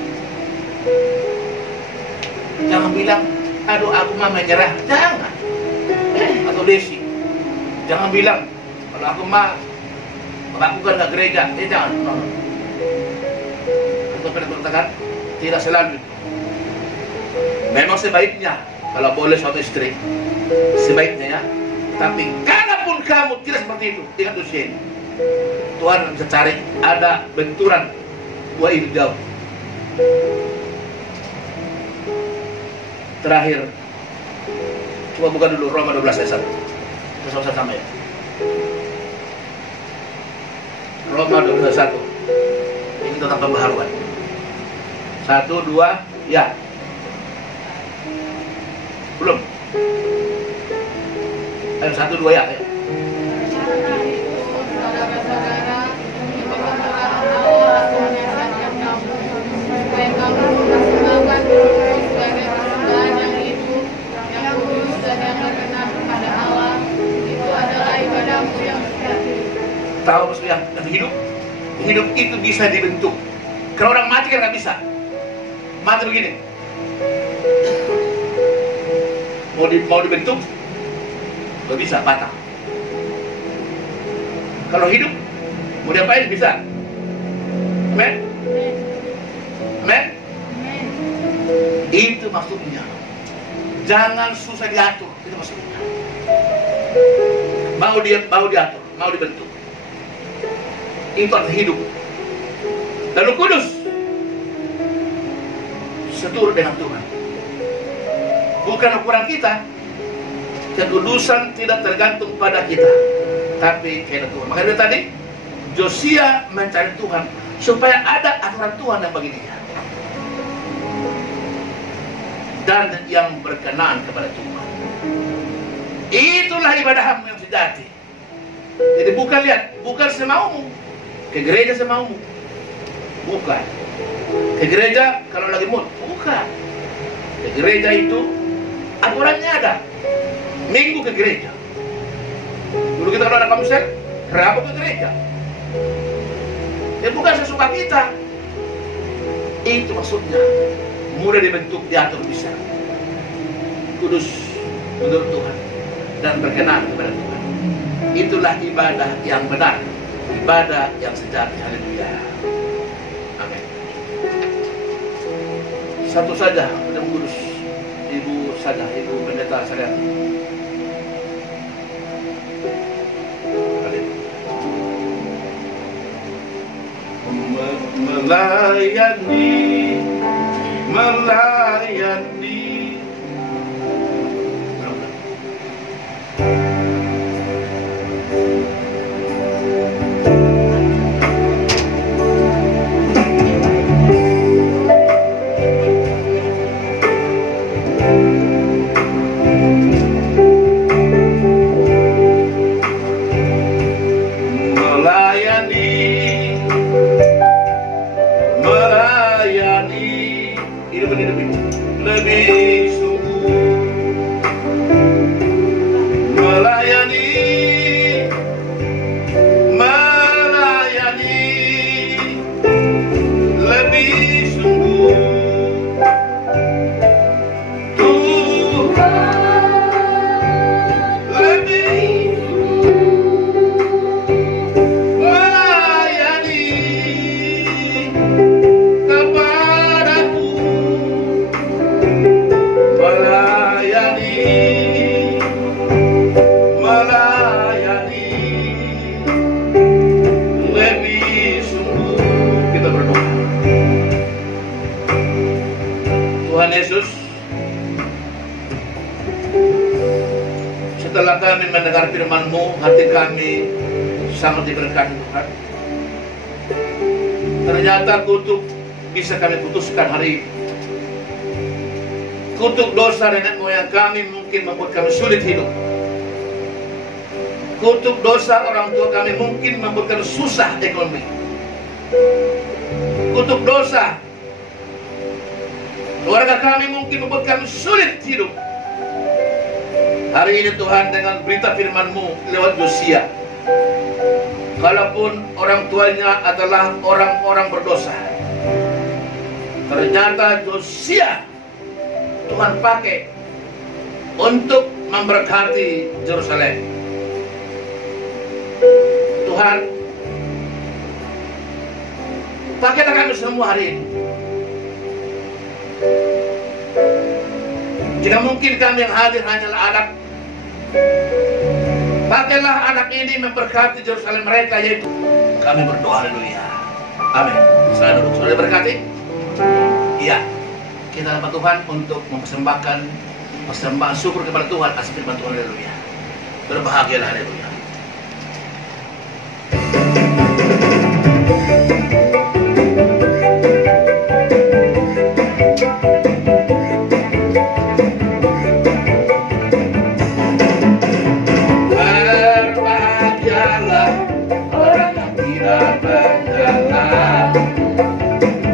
Jangan bilang, aduh aku mah menyerah. Jangan. Atau Desi, jangan bilang, kalau aku mah melakukan ke gereja. Jangan. No. Aku pernah katakan, tidak selalu. Memang sebaiknya, kalau boleh suatu istri, sebaiknya ya. Tapi kalaupun kamu tidak seperti itu, ingat usia ini, Tuhan bisa cari ada benturan buah ini jauh. Terakhir, coba buka dulu Roma 12 ayat 1. Bersama-sama ya. Roma 12 ayat 1. Ini tentang pembaharuan. 1, 2, ya. Belum. Ayo 1, 2 ya. Karena itu, saudara-saudara, diperkenalkan Allah akan menyesatkan kamu, supaya kamu memaksimalkan dirimu sebagai persembahan yang hidup, yang kudus dan yang berkenan kepada Allah. Itu adalah ibadahmu yang sejati. Tahu maksudnya yang hidup? Hidup itu bisa dibentuk. Kalau orang mati kan nggak bisa. Mati begini. Mau dibentuk, nggak bisa, patah. Kalau hidup, mau diapain bisa? Amen? Amen? Itu maksudnya. Jangan susah diatur, itu maksudnya. Mau diatur, mau dibentuk. Itu arti hidup. Lalu kudus, seturut dengan Tuhan. Bukan ukuran kita. Kekudusan tidak tergantung pada kita, tapi kehendak Tuhan. Makanya tadi Josia mencari Tuhan supaya ada aturan Tuhan yang bagi dia dan yang berkenan kepada Tuhan. Itulah ibadahmu yang sejati. Jadi bukan semaumu ke gereja semaumu, bukan ke gereja kalau lagi mood, bukan. Ke gereja itu aturannya ada. Minggu ke gereja. Dulu kita kalau ada konser, Rabu ke gereja. Ya bukan sesuka kita. Itu maksudnya mudah dibentuk, diatur bisa. Kudus menurut Tuhan dan berkenan kepada Tuhan. Itulah ibadah yang benar, ibadah yang sejati. Haleluya. Amin. Satu saja yang kudus. Ibu saja, Ibu Pendeta Saryati. Melayani. Lebih sungguh melayani lebih sungguh Tuhan, lebih melayani kepadaku. Melayani lebih sungguh. Kita berdoa. Tuhan Yesus, setelah kami mendengar firman-Mu, hati kami sangat diberkati Tuhan. Ternyata kutuk bisa kami putuskan hari ini. Kutuk dosa nenek moyang kami mungkin membuat kami sulit hidup. Kutuk dosa orang tua kami mungkin membuat kami susah ekonomi. Kutuk dosa keluarga kami mungkin membuat kami sulit hidup. Hari ini Tuhan, dengan berita firman-Mu lewat Josia, kalaupun orang tuanya adalah orang-orang berdosa, Ternyata Yosia Tuhan pakai untuk memberkati Yerusalem. Tuhan, pakailah kami semua hari ini. Jika mungkin kami yang hadir hanyalah anak, pakailah anak ini memberkati Yerusalem mereka, yaitu kami berdoa. Haleluya. Amin. Selalu duduk. Sudah diberkati? Iya. Kita dapat Tuhan untuk mempersembahkan persembahan syukur kepada Tuhan atas firman Tuhan. Haleluya. Berbahagialah. Haleluya. Berbahagialah orang yang tidak berjalan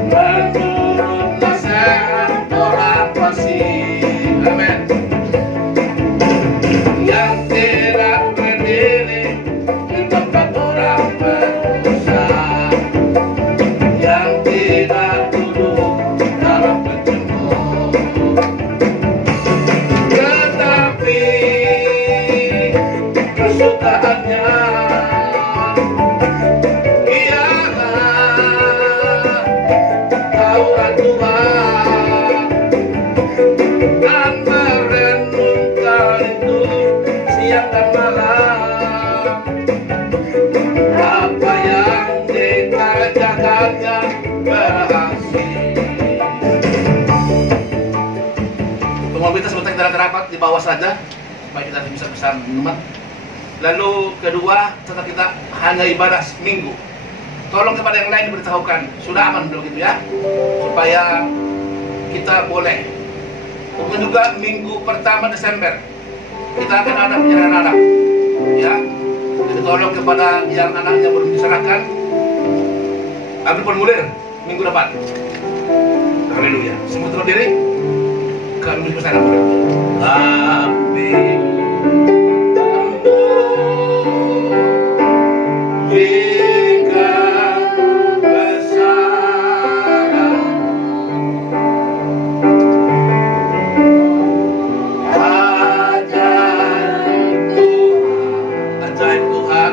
menurut nasihat orang fasik. Amin. Yang tidak berdiri di tempat orang berdosa, yang tidak duduk dalam pencemooh, tetapi kesukaannya ialah Taurat Tuhan dan merenungkan itu siang dan malam. Apa yang dikerjakannya berhasil. Mobilitas sebentar kita rapat di bawah saja supaya kita bisa pesan minuman. Lalu kedua, setelah kita hanya ibadah minggu, tolong kepada yang lain diberitahukan sudah aman belum gitu ya, supaya kita boleh. Kemudian juga minggu pertama Desember kita akan ada penyerahan anak, ya. Jadi tolong kepada yang anaknya belum diserahkan, ambil formulir minggu depan. Haleluya. Semua berdiri, kami bersama. Amin. Jika besar ajaib Tuhan,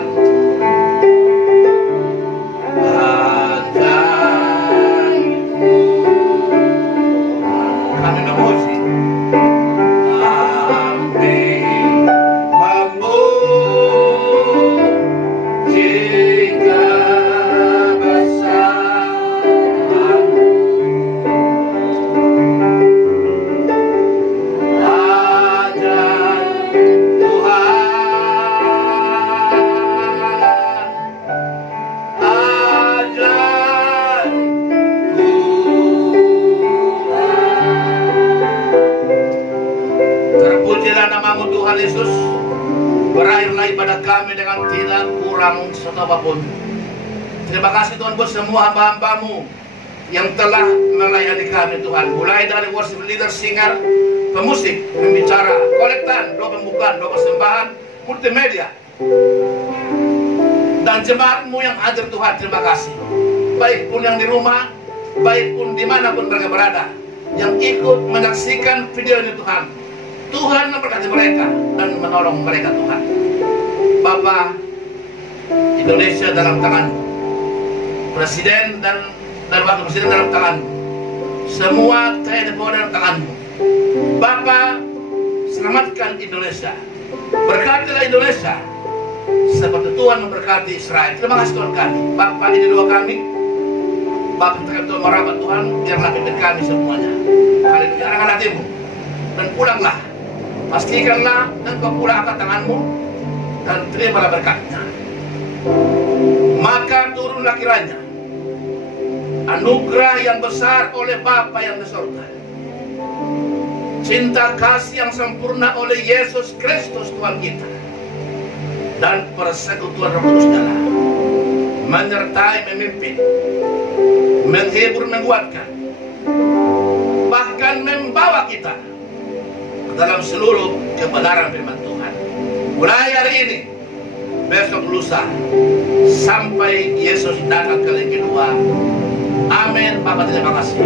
kami memuji. Amin. Jika besar ajaib Tuhan, ajaib Tuhan. Terpujilah namamu Tuhan Yesus. Berakhirlah ibadah kami dengan tidak kurang satu apapun. Terima kasih Tuhan buat semua hamba-hambamu yang telah melayani kami Tuhan. Mulai dari worship leader, singer, pemusik, pembicara, kolektan, doa pembukaan, doa persembahan, multimedia, dan jemaatmu yang hadir Tuhan. Terima kasih. Baik pun yang di rumah, baik pun dimanapun mereka berada, yang ikut menyaksikan video ini Tuhan. Tuhan memberkati mereka dan menolong mereka Tuhan. Bapa, Indonesia dalam tangan-Mu, Presiden dan Wakil Presiden dalam tangan-Mu, semua TNI Polri dalam tangan-Mu. Bapa, selamatkan Indonesia, berkatilah Indonesia seperti Tuhan memberkati Israel. Terima kasih Tuhan kami. Bapa, ini doa kami. Bapa, kita Tuhan merawat Tuhan, biarlah pimpin kami semuanya. Haleluya. Arahkan hatimu dan pulanglah. Pastikanlah engkau pulang angkat tanganmu dan terimalah berkatnya. Maka turunlah kiranya anugerah yang besar oleh Bapa yang di surga, cinta kasih yang sempurna oleh Yesus Kristus Tuhan kita, dan persekutuan Roh Kudus Allah menyertai, memimpin, menghibur, menguatkan, bahkan membawa kita dalam seluruh kebenaran firman Tuhan. Mulai hari ini, besok lusa, sampai Yesus datang kali kedua. Amin. Bapak terima kasih.